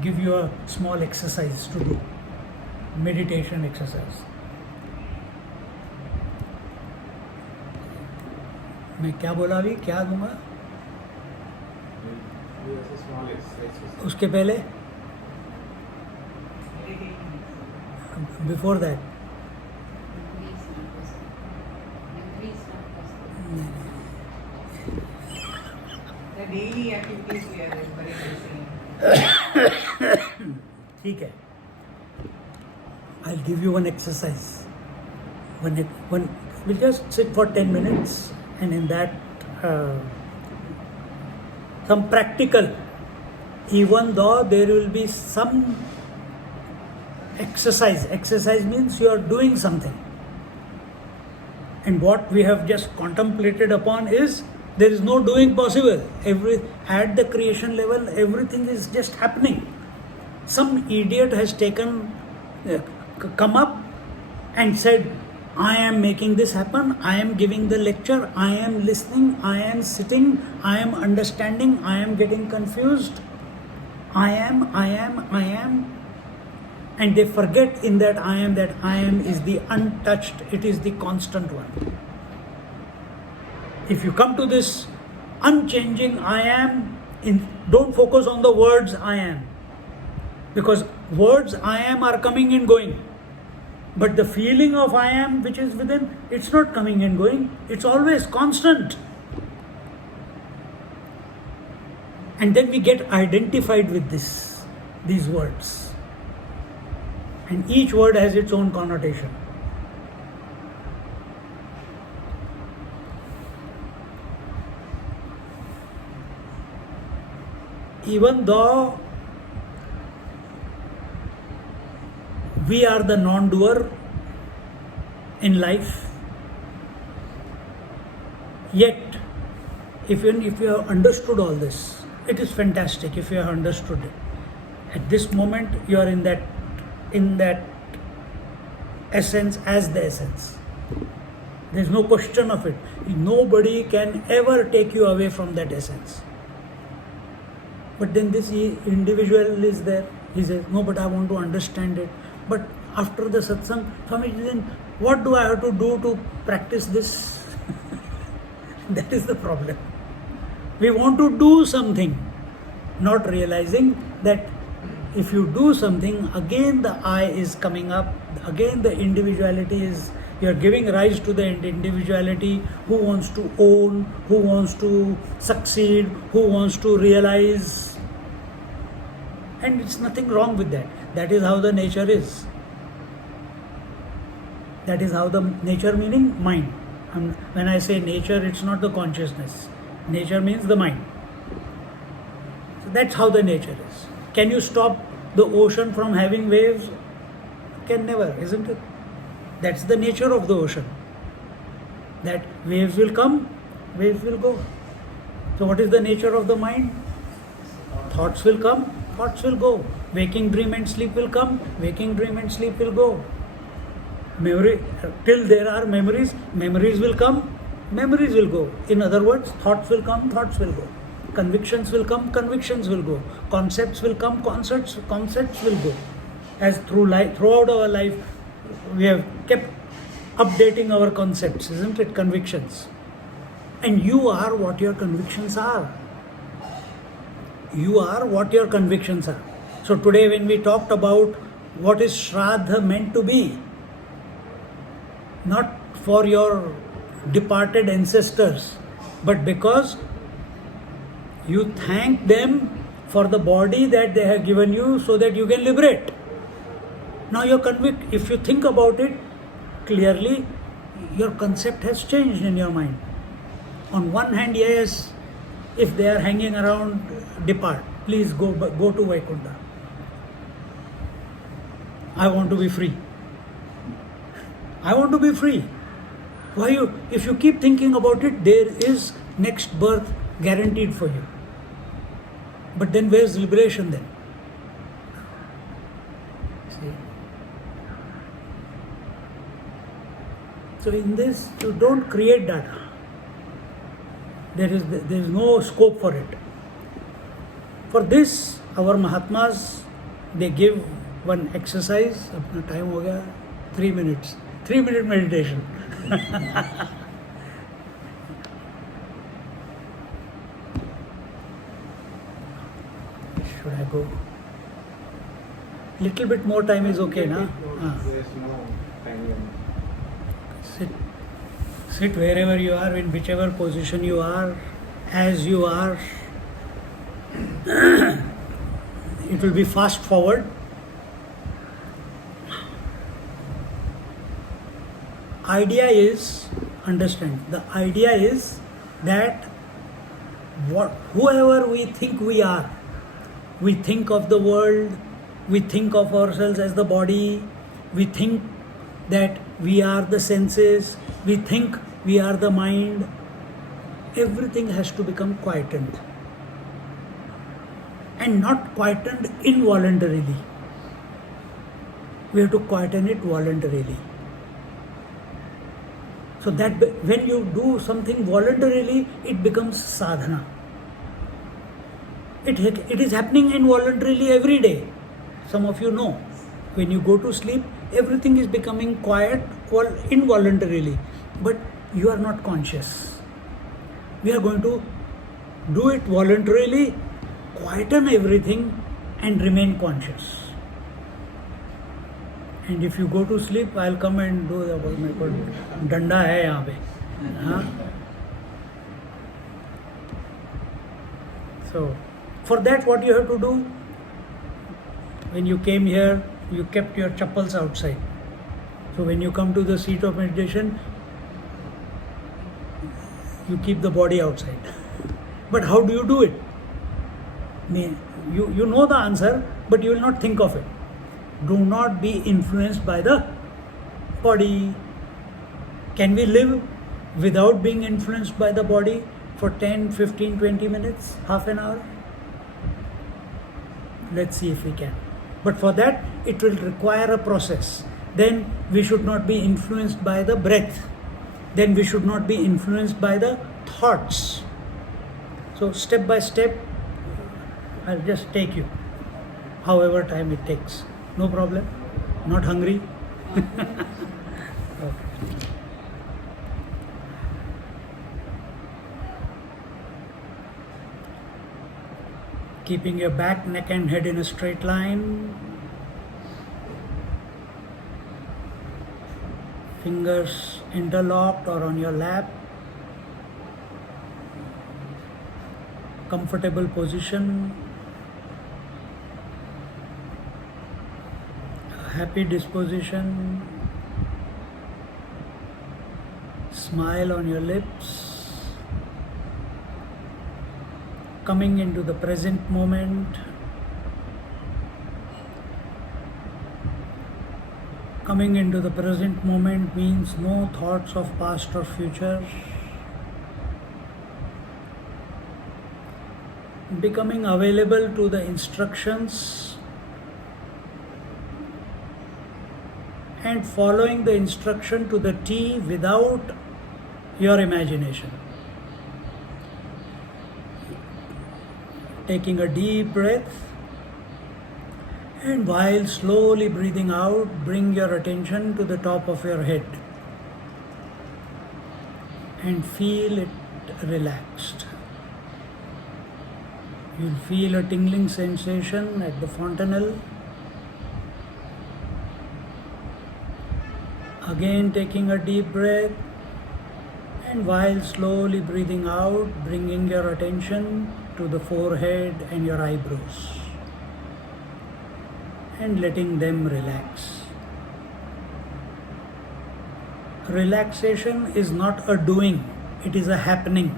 give you a small exercise to do. Meditation exercise. मैं क्या बोला अभी, क्या दूंगा उसके पहले, before that? The daily activities we are encouraging. ठीक है. I'll give you one exercise. We'll just sit for 10 minutes and in that some practical, even though there will be some exercise. Exercise means you are doing something. And what we have just contemplated upon is there is no doing possible. At the creation level, everything is just happening. Some idiot has come up and said, I am making this happen, I am giving the lecture, I am listening, I am sitting, I am understanding, I am getting confused. I am. And they forget in that I am is the untouched, it is the constant one. If you come to this unchanging I am, don't focus on the words I am. Because words I am are coming and going. But the feeling of I am which is within, it's not coming and going. It's always constant. And then we get identified with these words. And each word has its own connotation. Even though we are the non-doer in life, yet if you have understood all this, it is fantastic if you have understood it. At this moment you are in that essence as the essence. There's no question of it. Nobody can ever take you away from that essence. But then this individual is there. He says, no, but I want to understand it. But after the satsang, Swami, then what do I have to do to practice this? That is the problem. We want to do something, not realizing that if you do something, again the I is coming up, again the individuality is, you are giving rise to the individuality who wants to own, who wants to succeed, who wants to realize. And it's nothing wrong with that. That is how the nature is. That is how the nature, meaning mind. And when I say nature, it's not the consciousness. Nature means the mind. So that's how the nature is. Can you stop the ocean from having waves? Can never, isn't it? That's the nature of the ocean. That waves will come, waves will go. So what is the nature of the mind? Thoughts will come, thoughts will go. Waking dream and sleep will come, waking dream and sleep will go. Memory, till there are memories, memories will come, memories will go. In other words, thoughts will come, thoughts will go. Convictions will come, convictions will go. Concepts will come, concepts will go. As throughout our life, we have kept updating our concepts, isn't it? Convictions. And you are what your convictions are. You are what your convictions are. So today when we talked about what is Shraddha meant to be, not for your departed ancestors, but because you thank them for the body that they have given you so that you can liberate. Now you're convict. If you think about it clearly, your concept has changed in your mind. On one hand, yes, if they are hanging around, depart. Please go to Vaikuntha. I want to be free. I want to be free. If you keep thinking about it, there is next birth guaranteed for you. But then where's liberation then? See? So in this, you don't create data. There is no scope for it. For this, our Mahatmas, they give one exercise. Apna time ho gaya, 3 minutes. 3-minute meditation. Should I go? Little bit more time is okay, na? There's no time limit. Sit wherever you are, in whichever position you are, as you are. It will be fast forward. Idea is, understand, the idea is that whoever we think we are, we think of the world, we think of ourselves as the body, we think that we are the senses, we think we are the mind. Everything has to become quietened. And not quietened involuntarily. We have to quieten it voluntarily. So that when you do something voluntarily, it becomes sadhana. It is happening involuntarily every day. Some of you know, when you go to sleep, everything is becoming quiet involuntarily. But you are not conscious. We are going to do it voluntarily, quieten everything and remain conscious. And if you go to sleep, I'll come and do the danda hai yahan pe. So, for that what you have to do? When you came here, you kept your chappals outside. So when you come to the seat of meditation, you keep the body outside. But how do you do it? You know the answer, but you will not think of it. Do not be influenced by the body. Can we live without being influenced by the body for 10, 15, 20 minutes, half an hour? Let's see if we can. But for that, it will require a process. then we should not be influenced by the breath. Then we should not be influenced by the thoughts. So step by step, I'll just take you, however time it takes. No problem. Not hungry. Okay. Keeping your back, neck and head in a straight line. Fingers interlocked or on your lap. Comfortable position. Happy disposition. Smile on your lips. Coming into the present moment. Coming into the present moment means no thoughts of past or future. Becoming available to the instructions and following the instruction to the T without your imagination. Taking a deep breath, and while slowly breathing out, bring your attention to the top of your head and feel it relaxed. You'll feel a tingling sensation at the fontanelle. Again taking a deep breath, and while slowly breathing out, bringing your attention to the forehead and your eyebrows and letting them relax. Relaxation is not a doing, it is a happening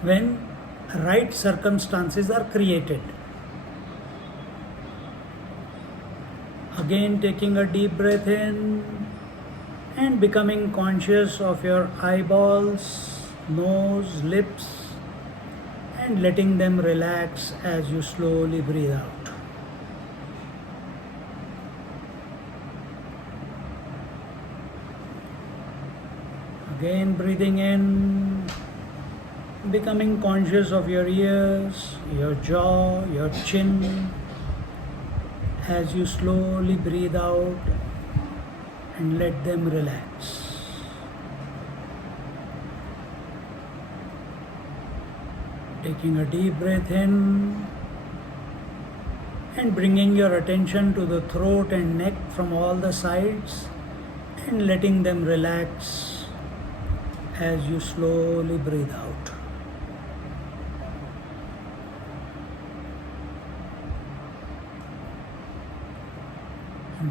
when right circumstances are created. Again taking a deep breath in and becoming conscious of your eyeballs, nose, lips, and letting them relax as you slowly breathe out. Again breathing in, becoming conscious of your ears, your jaw, your chin, as you slowly breathe out and let them relax. Taking a deep breath in and bringing your attention to the throat and neck from all the sides and letting them relax as you slowly breathe out.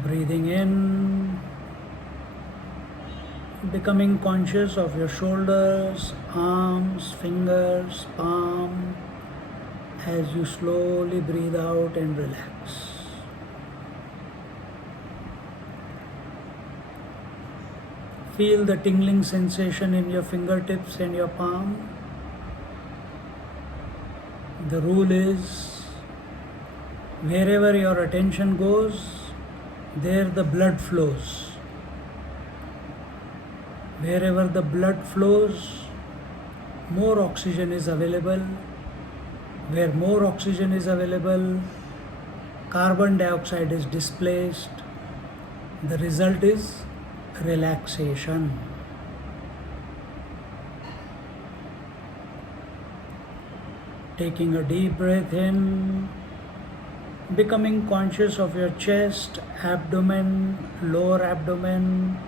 Breathing in, becoming conscious of your shoulders, arms, fingers, palm, as you slowly breathe out and relax. Feel the tingling sensation in your fingertips and your palm. The rule is, wherever your attention goes, there the blood flows. Wherever the blood flows, more oxygen is available. Where more oxygen is available, carbon dioxide is displaced. The result is relaxation. Taking a deep breath in, becoming conscious of your chest, abdomen, lower abdomen,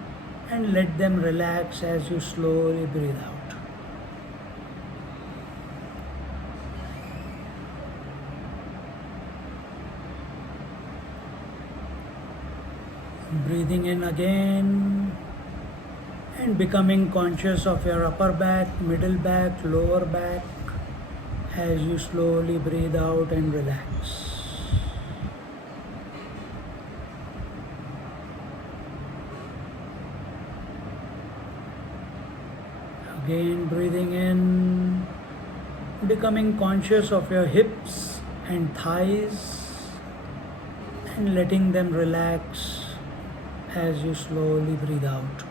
and let them relax as you slowly breathe out. Breathing in again and becoming conscious of your upper back, middle back, lower back as you slowly breathe out and relax. Again breathing in, becoming conscious of your hips and thighs and letting them relax as you slowly breathe out.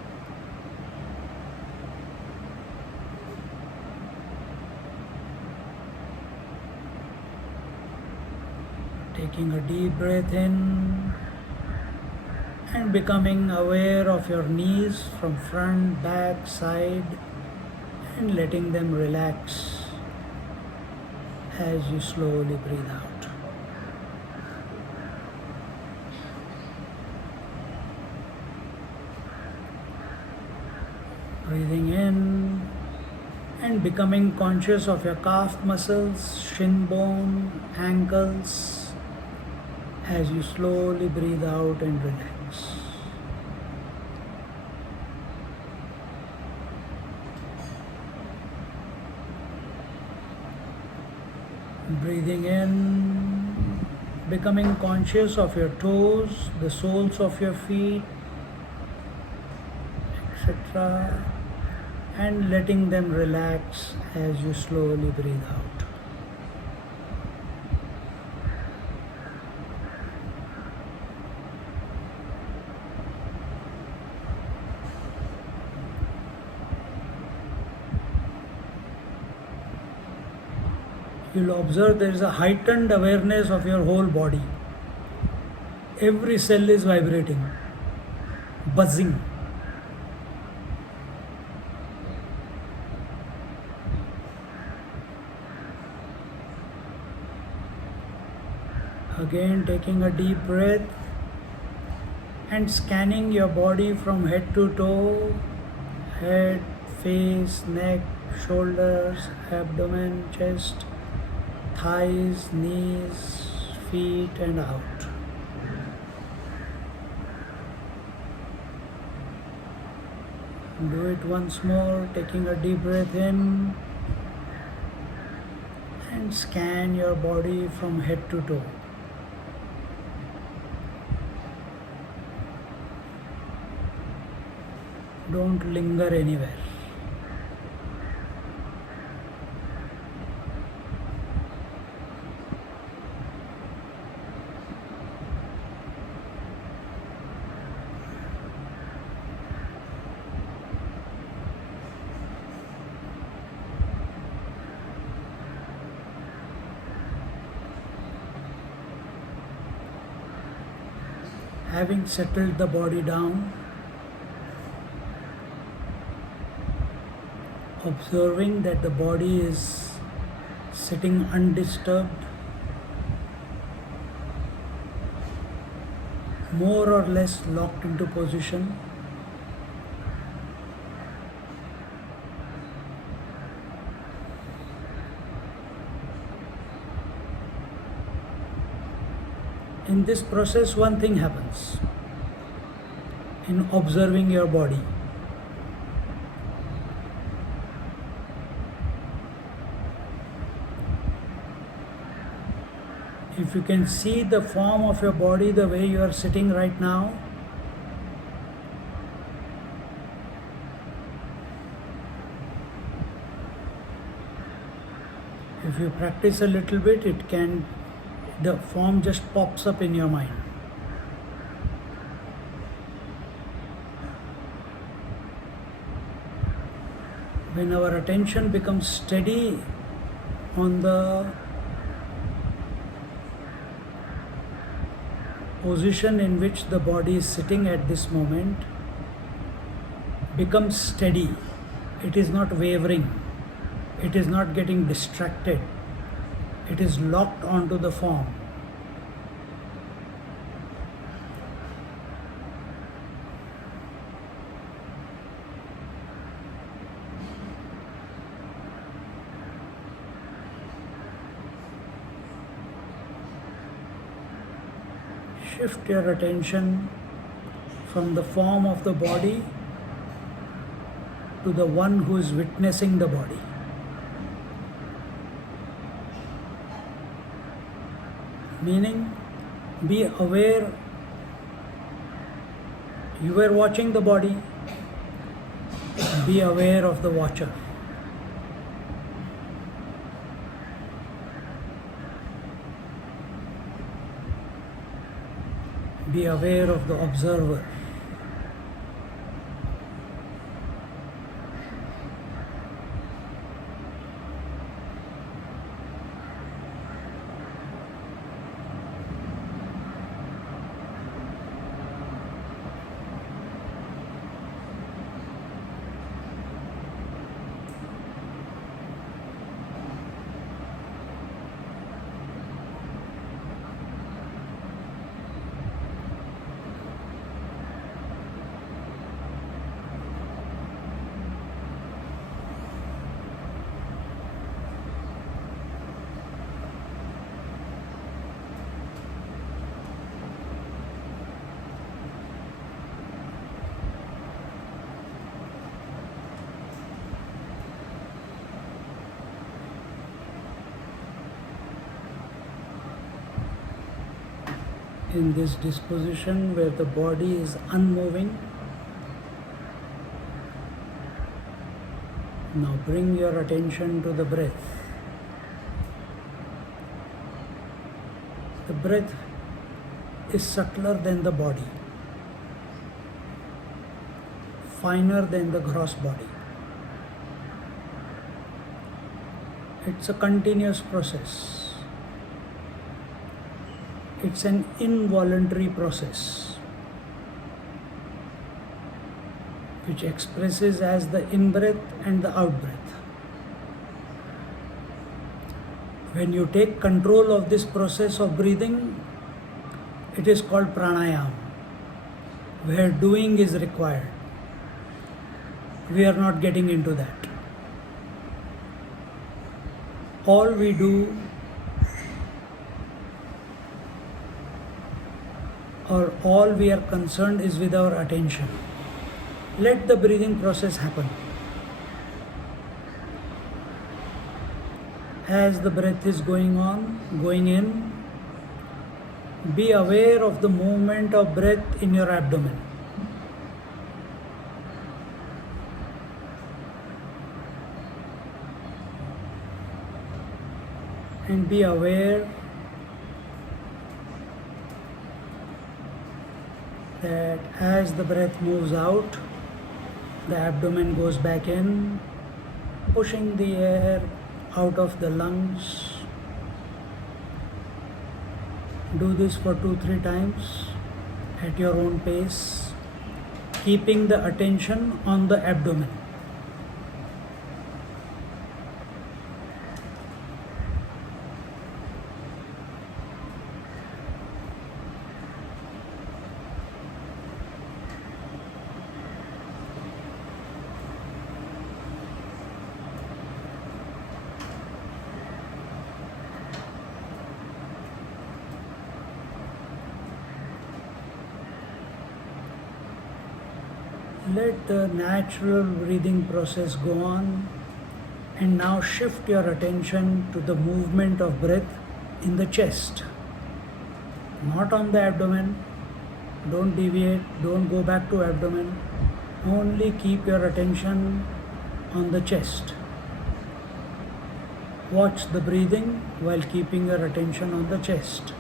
Taking a deep breath in and becoming aware of your knees from front, back, side, and letting them relax as you slowly breathe out. Breathing in and becoming conscious of your calf muscles, shin bone, ankles as you slowly breathe out and relax. Breathing in, becoming conscious of your toes, the soles of your feet, etc., and letting them relax as you slowly breathe out. You'll observe there is a heightened awareness of your whole body. Every cell is vibrating, buzzing. Again, taking a deep breath and scanning your body from head to toe, head, face, neck, shoulders, abdomen, chest, thighs, knees, feet, and out. Do it once more, taking a deep breath in and scan your body from head to toe. Don't linger anywhere. Having settled the body down, observing that the body is sitting undisturbed, more or less locked into position. In this process, one thing happens in observing your body. If you can see the form of your body the way you are sitting right now, if you practice a little bit, the form just pops up in your mind. When our attention becomes steady on the position in which the body is sitting at this moment, becomes steady, it is not wavering, it is not getting distracted, it is locked onto the form. Shift your attention from the form of the body to the one who is witnessing the body. Meaning, be aware you were watching the body, be aware of the watcher. Be aware of the observer. in this disposition where the body is unmoving. Now bring your attention to the breath. The breath is subtler than the body, finer than the gross body. It's a continuous process. It's an involuntary process which expresses as the in-breath and the out-breath. When you take control of this process of breathing, it is called pranayama, where doing is required. We are not getting into that. All we do or all we are concerned is with our attention. Let the breathing process happen. As the breath is going on, going in, be aware of the movement of breath in your abdomen. And be aware that as the breath moves out, the abdomen goes back in, pushing the air out of the lungs. Do this for 2-3 times at your own pace, keeping the attention on the abdomen. Let the natural breathing process go on, and now shift your attention to the movement of breath in the chest, not on the abdomen. Don't deviate, don't go back to abdomen. Only keep your attention on the chest. Watch the breathing while keeping your attention on the chest.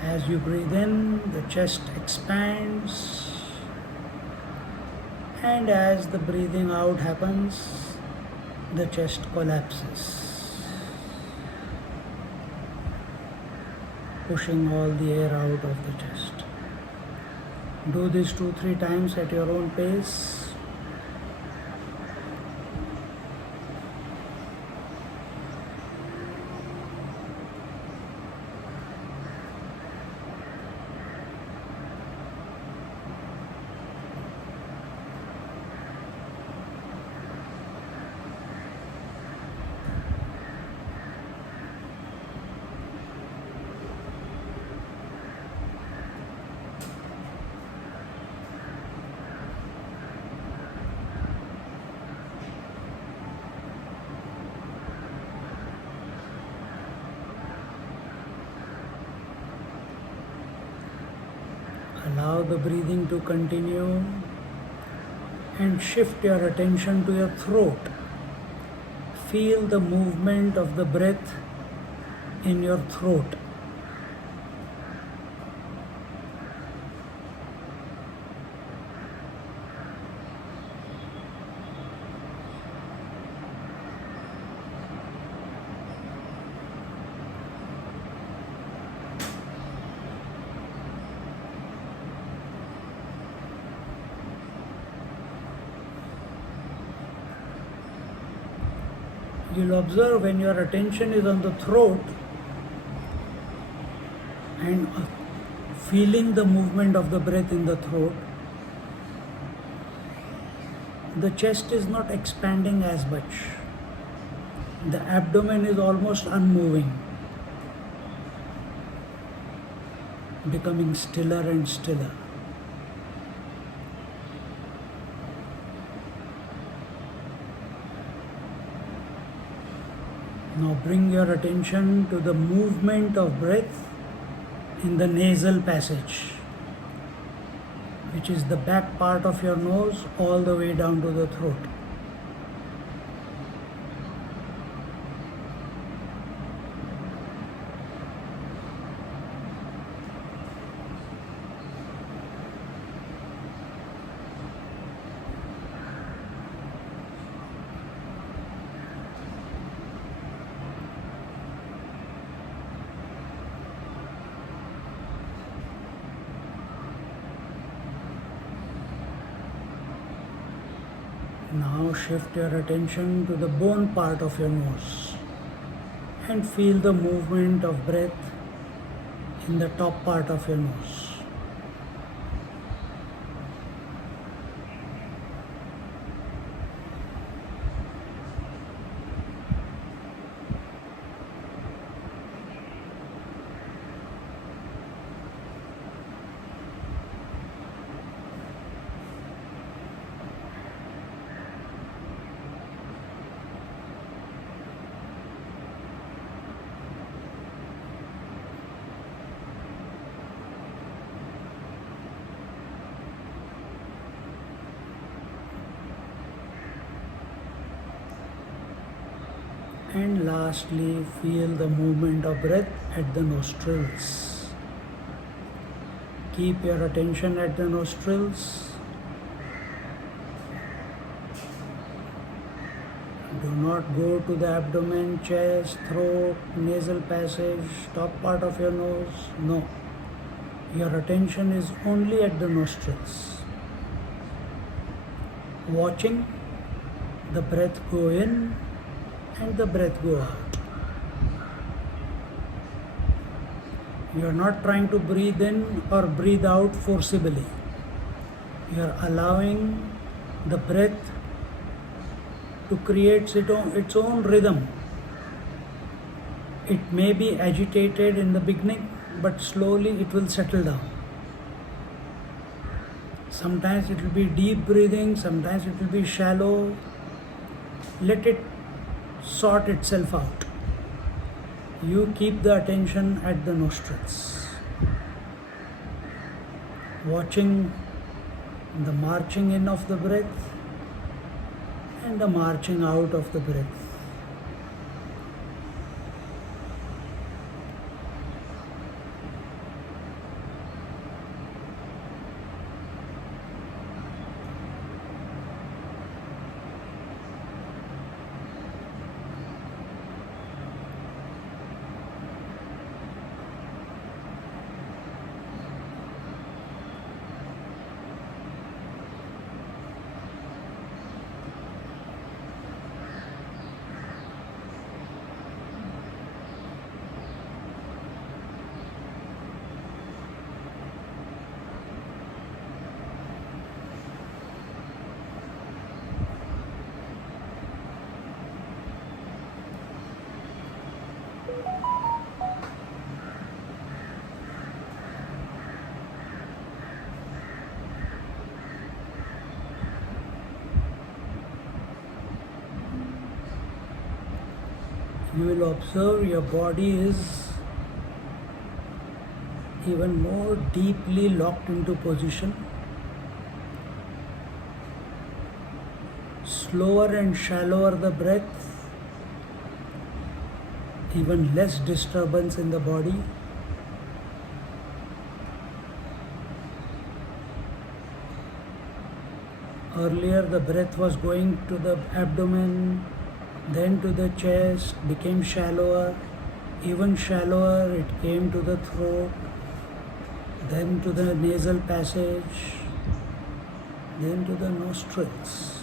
As you breathe in, the chest expands. And as the breathing out happens, the chest collapses, pushing all the air out of the chest. Do this 2-3 times at your own pace. Allow the breathing to continue and shift your attention to your throat. Feel the movement of the breath in your throat. You'll observe when your attention is on the throat and feeling the movement of the breath in the throat, the chest is not expanding as much. The abdomen is almost unmoving, becoming stiller and stiller. Now bring your attention to the movement of breath in the nasal passage, which is the back part of your nose all the way down to the throat. Now shift your attention to the bone part of your nose and feel the movement of breath in the top part of your nose. And lastly, feel the movement of breath at the nostrils. Keep your attention at the nostrils. Do not go to the abdomen, chest, throat, nasal passage, top part of your nose. No. Your attention is only at the nostrils. Watching the breath go in and the breath go out. You are not trying to breathe in or breathe out forcibly. You are allowing the breath to create its own rhythm. It may be agitated in the beginning, but slowly it will settle down. Sometimes it will be deep breathing, sometimes it will be shallow. Let it sort itself out. You keep the attention at the nostrils, watching the marching in of the breath and the marching out of the breath. You will observe your body is even more deeply locked into position. Slower and shallower the breath, even less disturbance in the body. Earlier the breath was going to the abdomen, then to the chest, became shallower, even shallower it came to the throat, then to the nasal passage, then to the nostrils.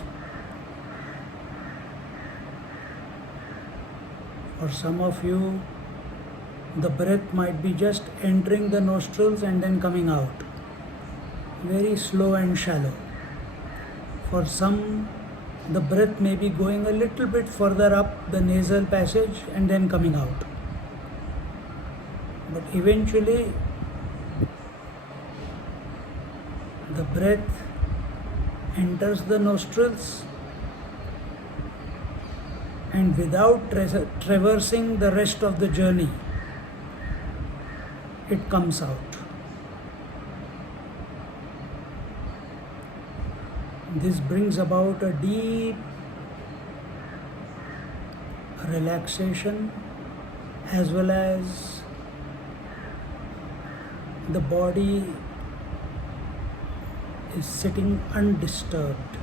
For some of you, the breath might be just entering the nostrils and then coming out, very slow and shallow. For some, the breath may be going a little bit further up the nasal passage and then coming out. But eventually, the breath enters the nostrils and without traversing the rest of the journey, it comes out. This brings about a deep relaxation as well as the body is sitting undisturbed.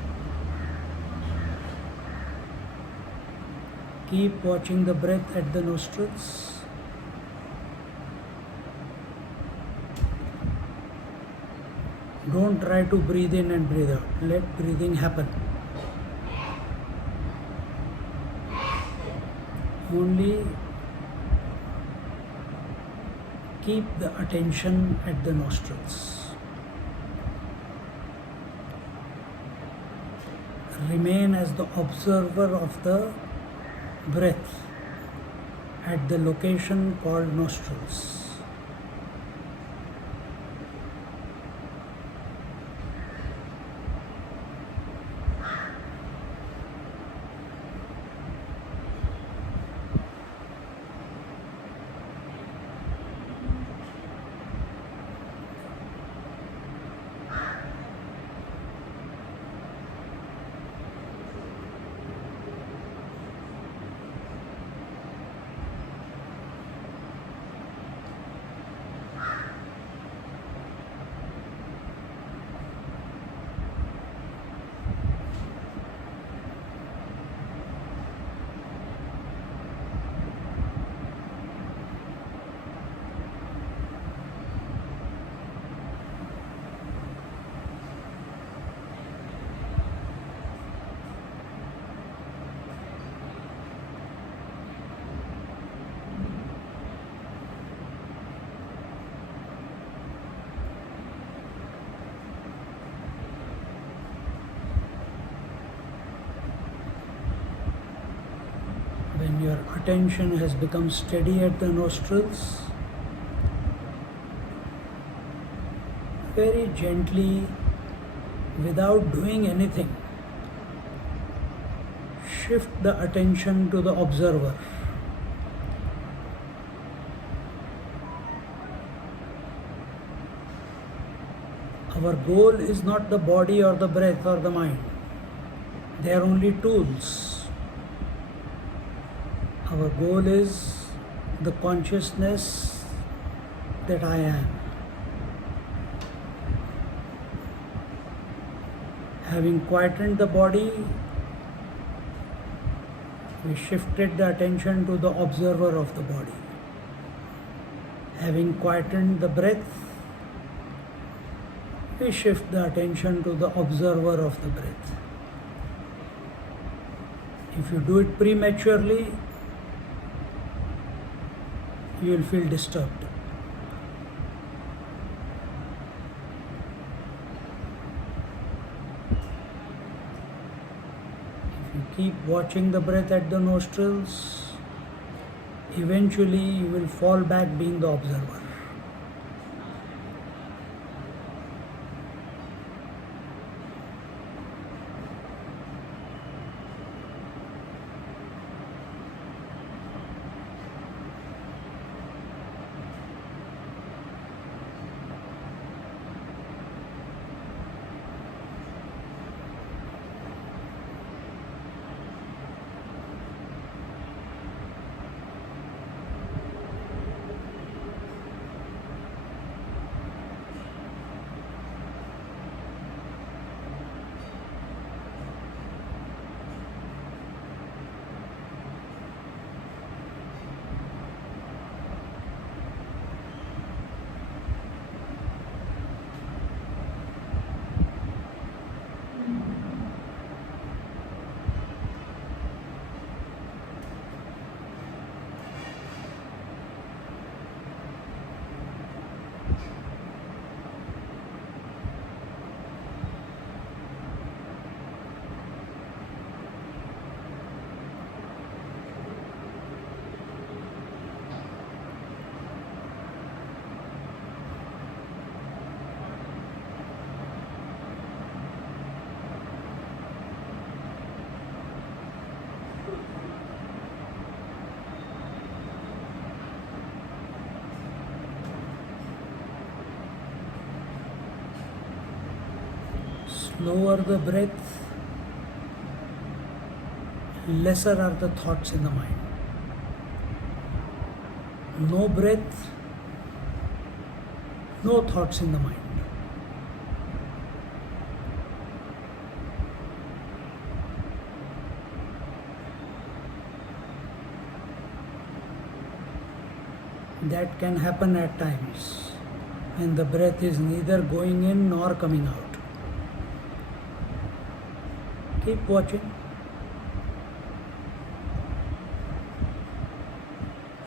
Keep watching the breath at the nostrils. Don't try to breathe in and breathe out. Let breathing happen. Only keep the attention at the nostrils. Remain as the observer of the breath at the location called nostrils. When your attention has become steady at the nostrils, very gently, without doing anything, shift the attention to the observer. Our goal is not the body or the breath or the mind. They are only tools. Our goal is the consciousness that I am. Having quietened the body, we shifted the attention to the observer of the body. Having quietened the breath, we shift the attention to the observer of the breath. If you do it prematurely, you will feel disturbed. If you keep watching the breath at the nostrils, eventually you will fall back being the observer. Slower the breath, lesser are the thoughts in the mind. No breath, no thoughts in the mind. That can happen at times when the breath is neither going in nor coming out. Keep watching.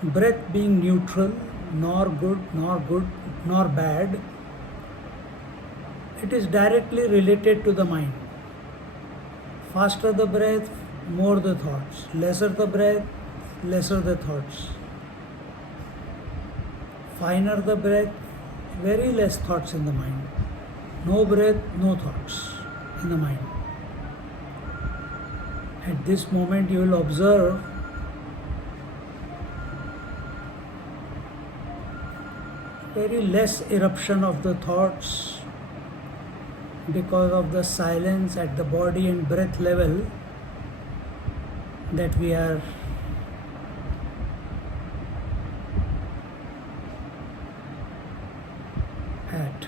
Breath being neutral, nor good, nor bad, it is directly related to the mind. Faster the breath, more the thoughts. Lesser the breath, lesser the thoughts. Finer the breath, very less thoughts in the mind. No breath, no thoughts in the mind. At this moment you will observe very less eruption of the thoughts because of the silence at the body and breath level that we are at.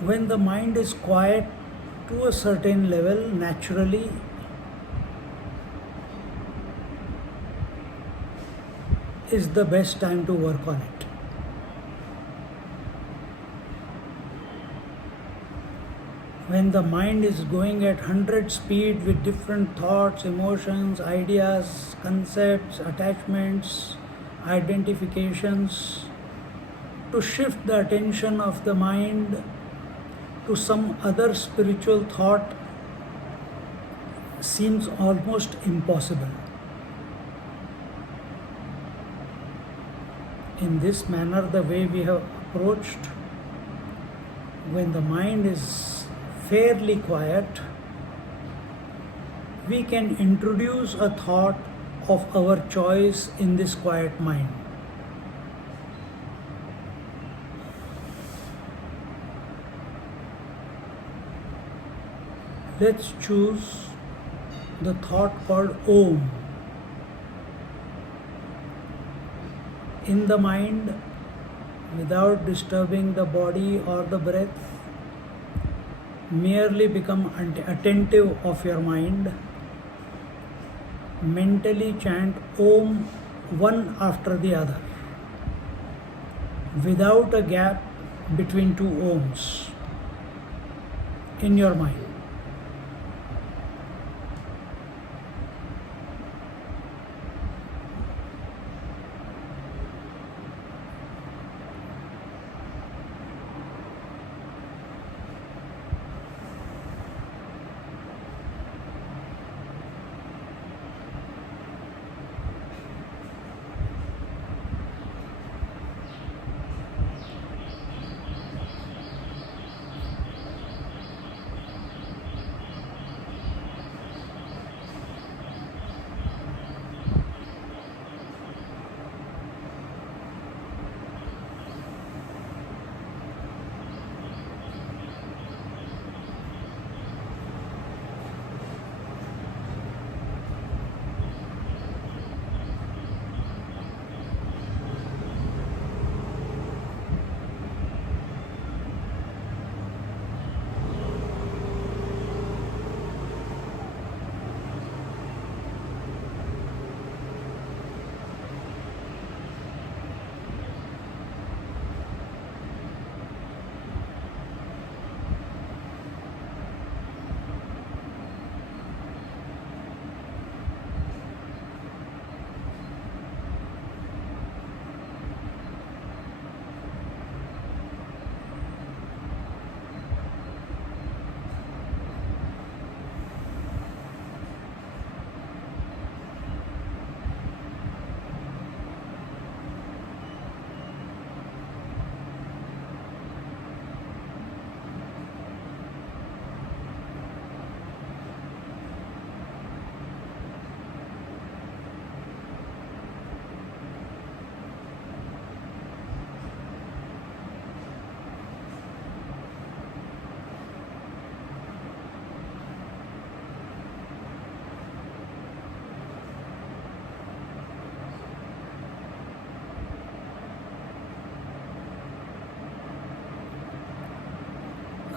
When the mind is quiet to a certain level, naturally is the best time to work on it. When the mind is going at 100 speed with different thoughts, emotions, ideas, concepts, attachments, identifications, to shift the attention of the mind to some other spiritual thought seems almost impossible. In this manner, the way we have approached, when the mind is fairly quiet, we can introduce a thought of our choice in this quiet mind. Let's choose the thought called Om. In the mind, without disturbing the body or the breath, merely become attentive of your mind. Mentally chant Om one after the other, without a gap between two Oms in your mind.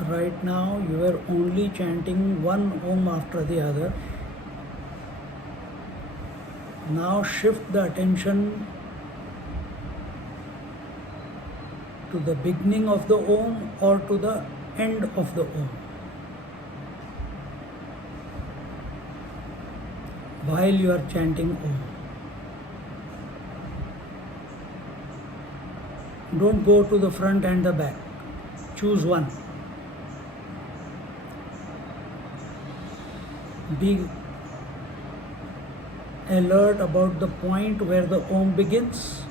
Right now you are only chanting one Om after the other. Now shift the attention to the beginning of the Om or to the end of the Om. While you are chanting Om. Don't go to the front and the back. Choose one. Be alert about the point where the Om begins,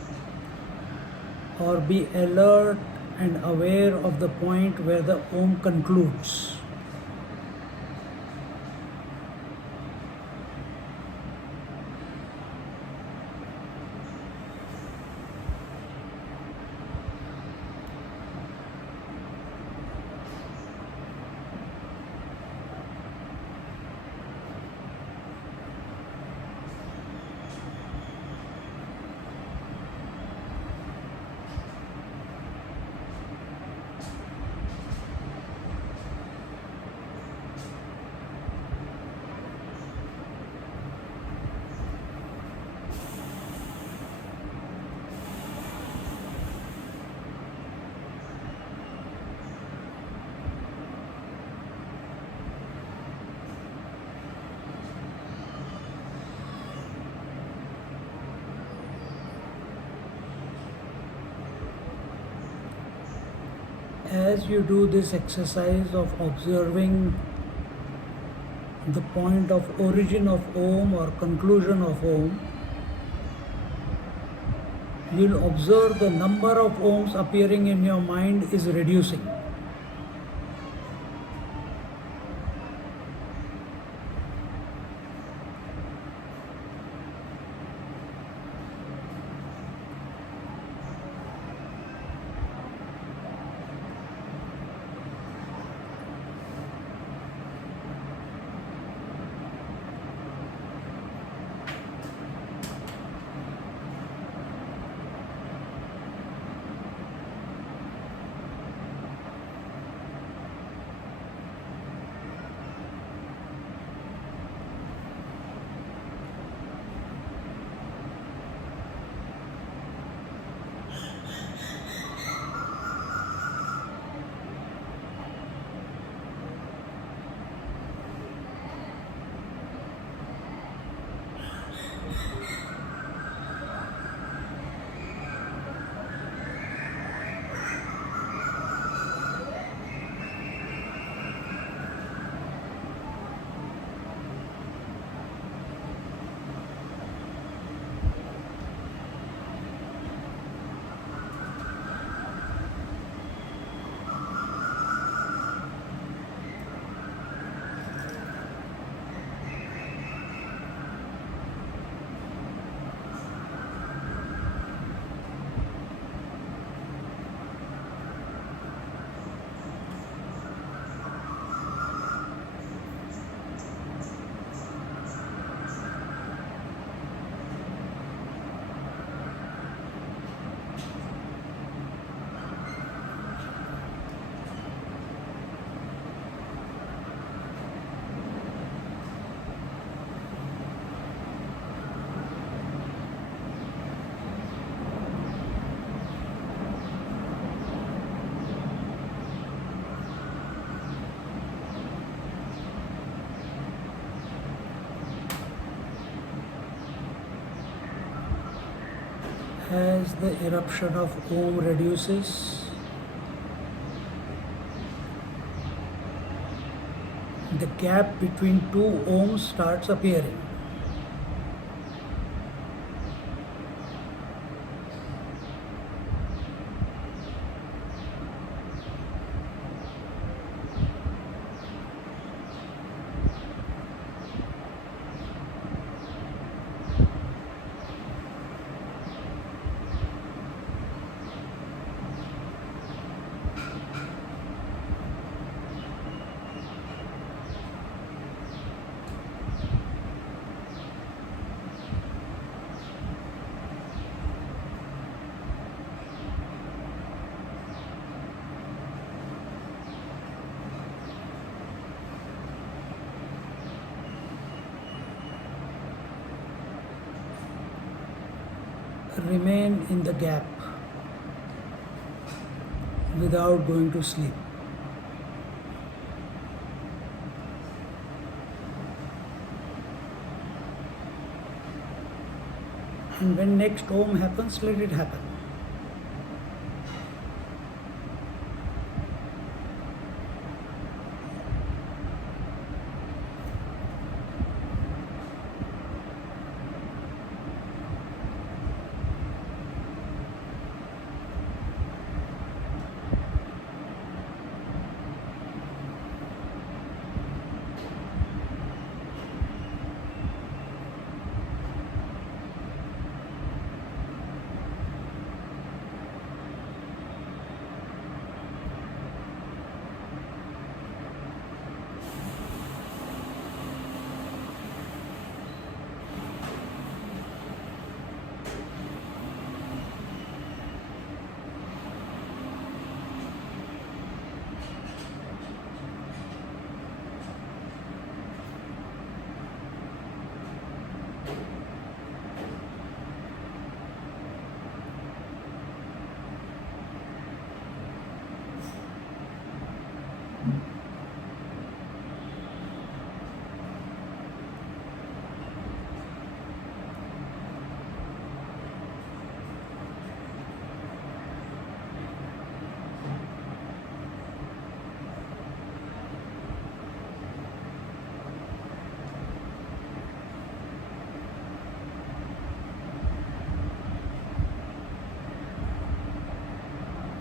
or be alert and aware of the point where the Om concludes. As you do this exercise of observing the point of origin of Om or conclusion of Om, you'll observe the number of Oms appearing in your mind is reducing. As the eruption of Om reduces, the gap between two Oms starts appearing. remain in the gap without going to sleep. And when next Om happens, let it happen.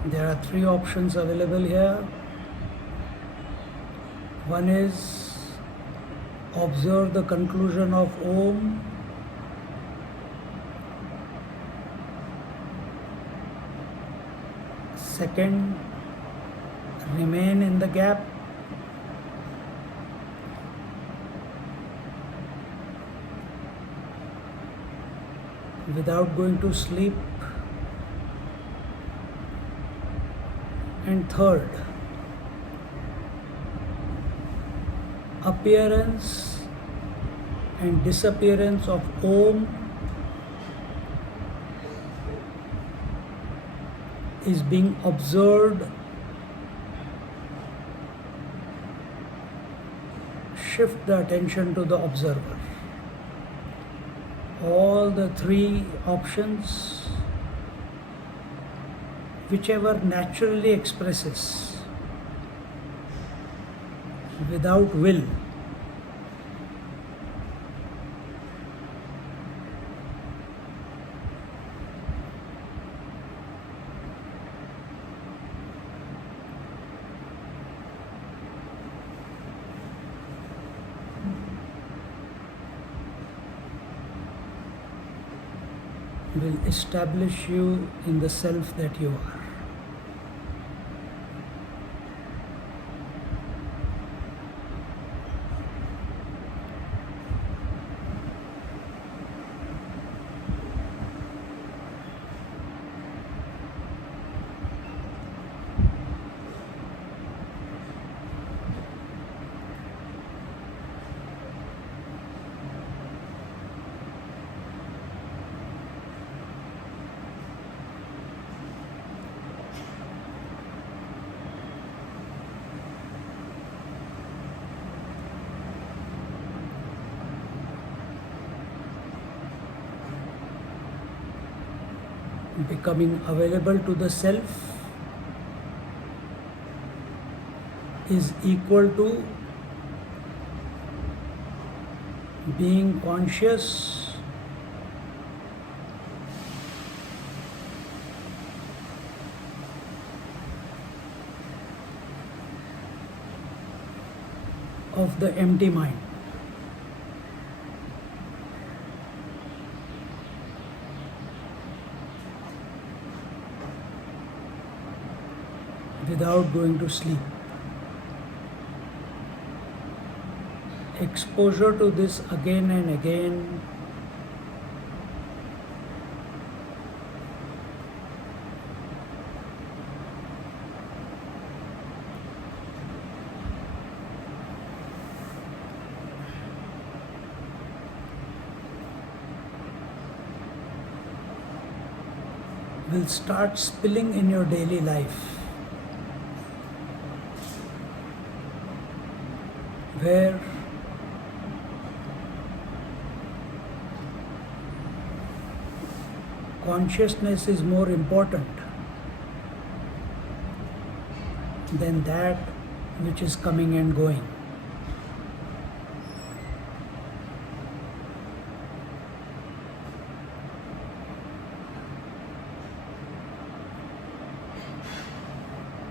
There are three options available here. One is observe the conclusion of Om. Second, remain in the gap. Without going to sleep. And third, appearance and disappearance of Om is being observed. Shift the attention to the observer. All the three options, whichever naturally expresses without will, will establish you in the self that you are. Becoming available to the self is equal to being conscious of the empty mind. Without going to sleep. Exposure to this again and again will start spilling in your daily life, where consciousness is more important than that which is coming and going.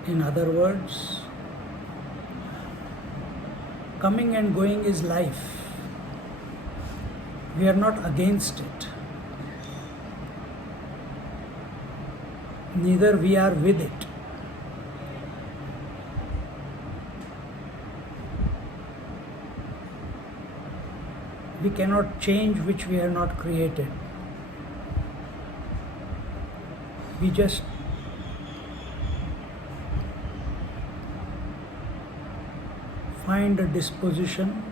In other words, coming and going is life. We are not against it. Neither we are with it. We cannot change which we have not created. We just find a disposition,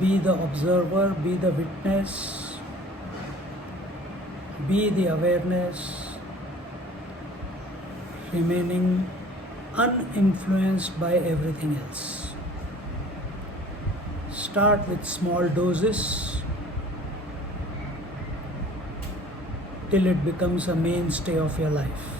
be the observer, be the witness, be the awareness, remaining uninfluenced by everything else. Start with small doses till it becomes a mainstay of your life.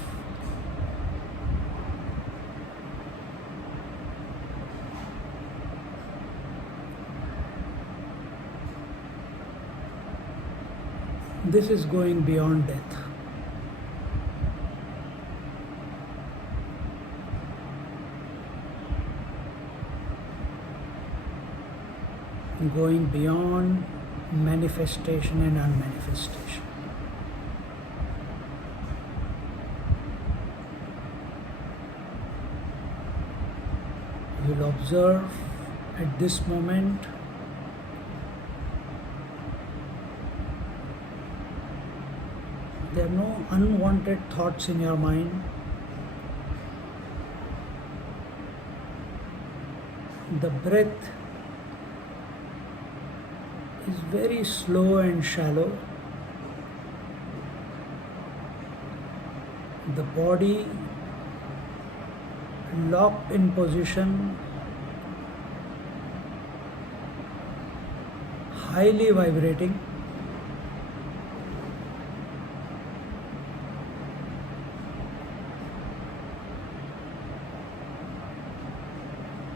This is going beyond death. Going beyond manifestation and unmanifestation. You will observe at this moment there are no unwanted thoughts in your mind. The breath is very slow and shallow. The body locked in position, highly vibrating.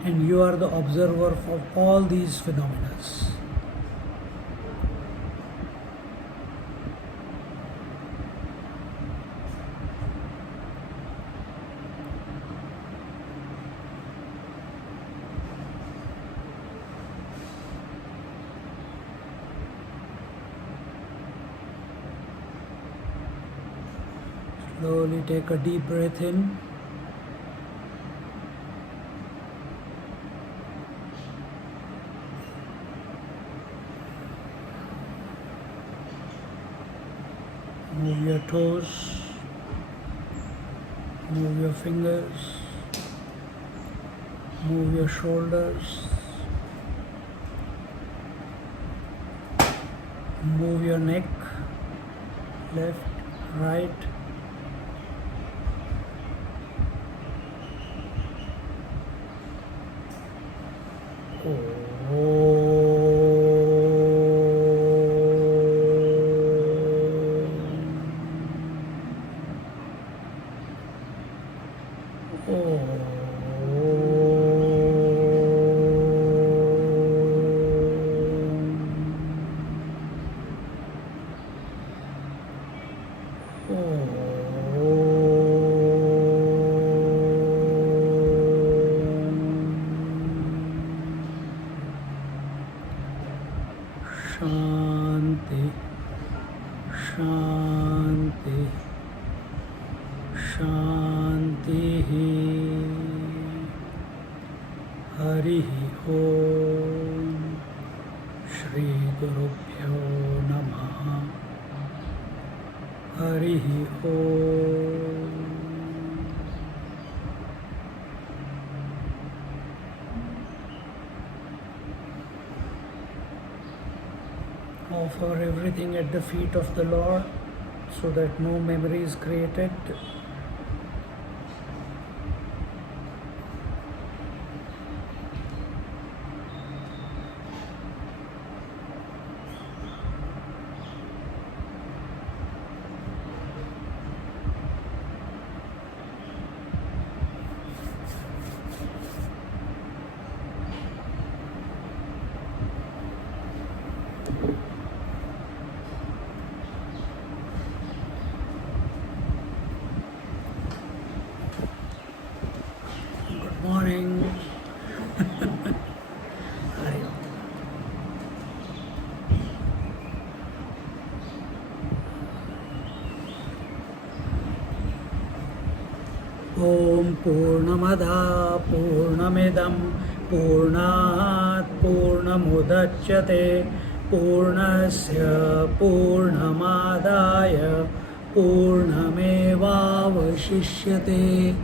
And you are the observer of all these phenomena. Slowly take a deep breath in. Move your toes, move your fingers, move your shoulders, move your neck, left, right. Shanti, Shanti, Shanti. Hari Om. Shri Gurubhyo Namaha. Hari Om. Offer everything at the feet of the Lord. so that no memory is created. Good morning. Hari Om. Om Purnamada Purnamidam Purnat Purnamudachyate Purnasya Purnamadaya Purnamevavashishyate.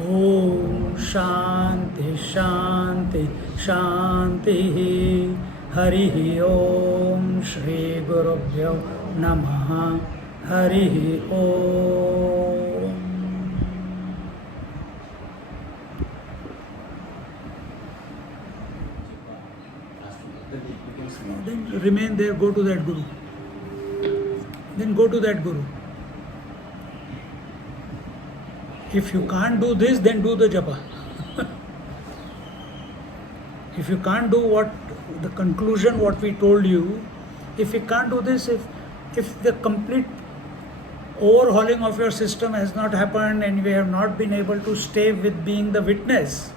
Om Shanti Shanti Shanti. Hari Om Shri Gurubhyo Namaha. Hari Om. Then it becomes not. Then remain there, go to that Guru. Then go to that Guru. If you can't do this, then do the japa. If you can't do what the conclusion, what we told you, if you can't do this, if the complete overhauling of your system has not happened and we have not been able to stay with being the witness,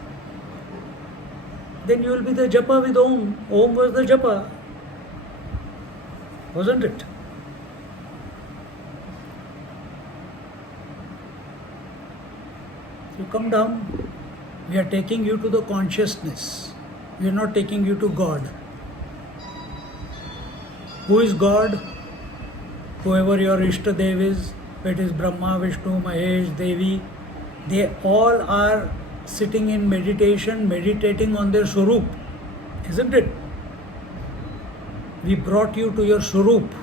then you will be the japa with Om. Om was the japa, wasn't it? You come down, we are taking you to the consciousness. We are not taking you to God. Who is God? Whoever your Ishtadev is, it is Brahma, Vishnu, Mahesh, Devi, they all are sitting in meditation, meditating on their Swarup, isn't it? We brought you to your Swarup.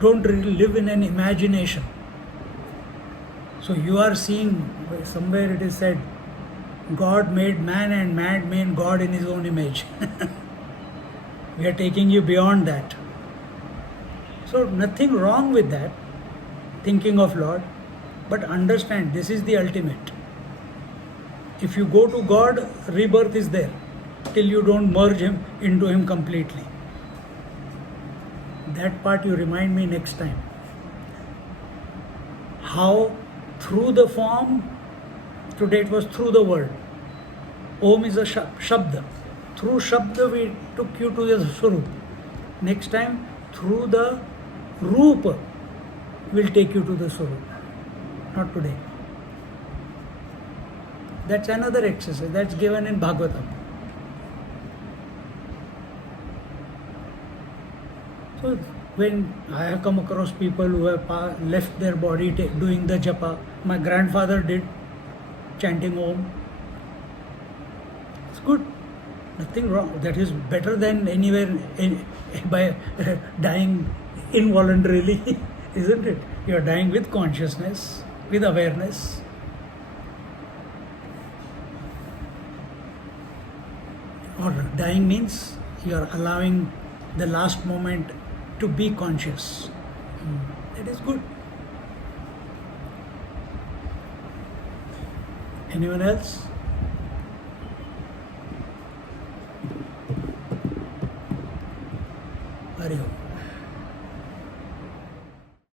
Don't live in an imagination. So you are seeing, somewhere it is said, God made man and man made God in his own image. We are taking you beyond that. So nothing wrong with that, thinking of Lord, but understand this is the ultimate. If you go to God, rebirth is there till you don't merge him into him completely. That part you remind me next time. How through the form, today it was through the word. Om is a shabda. Through shabda we took you to the Swarup. Next time, through the Rupa, we'll take you to the Swarup. Not today. That's another exercise. That's given in Bhagavatam. So when I have come across people who have left their body doing the japa, my grandfather did, chanting Om. It's good. Nothing wrong. That is better than anywhere by dying involuntarily, isn't it? You are dying with consciousness, with awareness. Or dying means you are allowing the last moment to be conscious. That is good. Anyone else?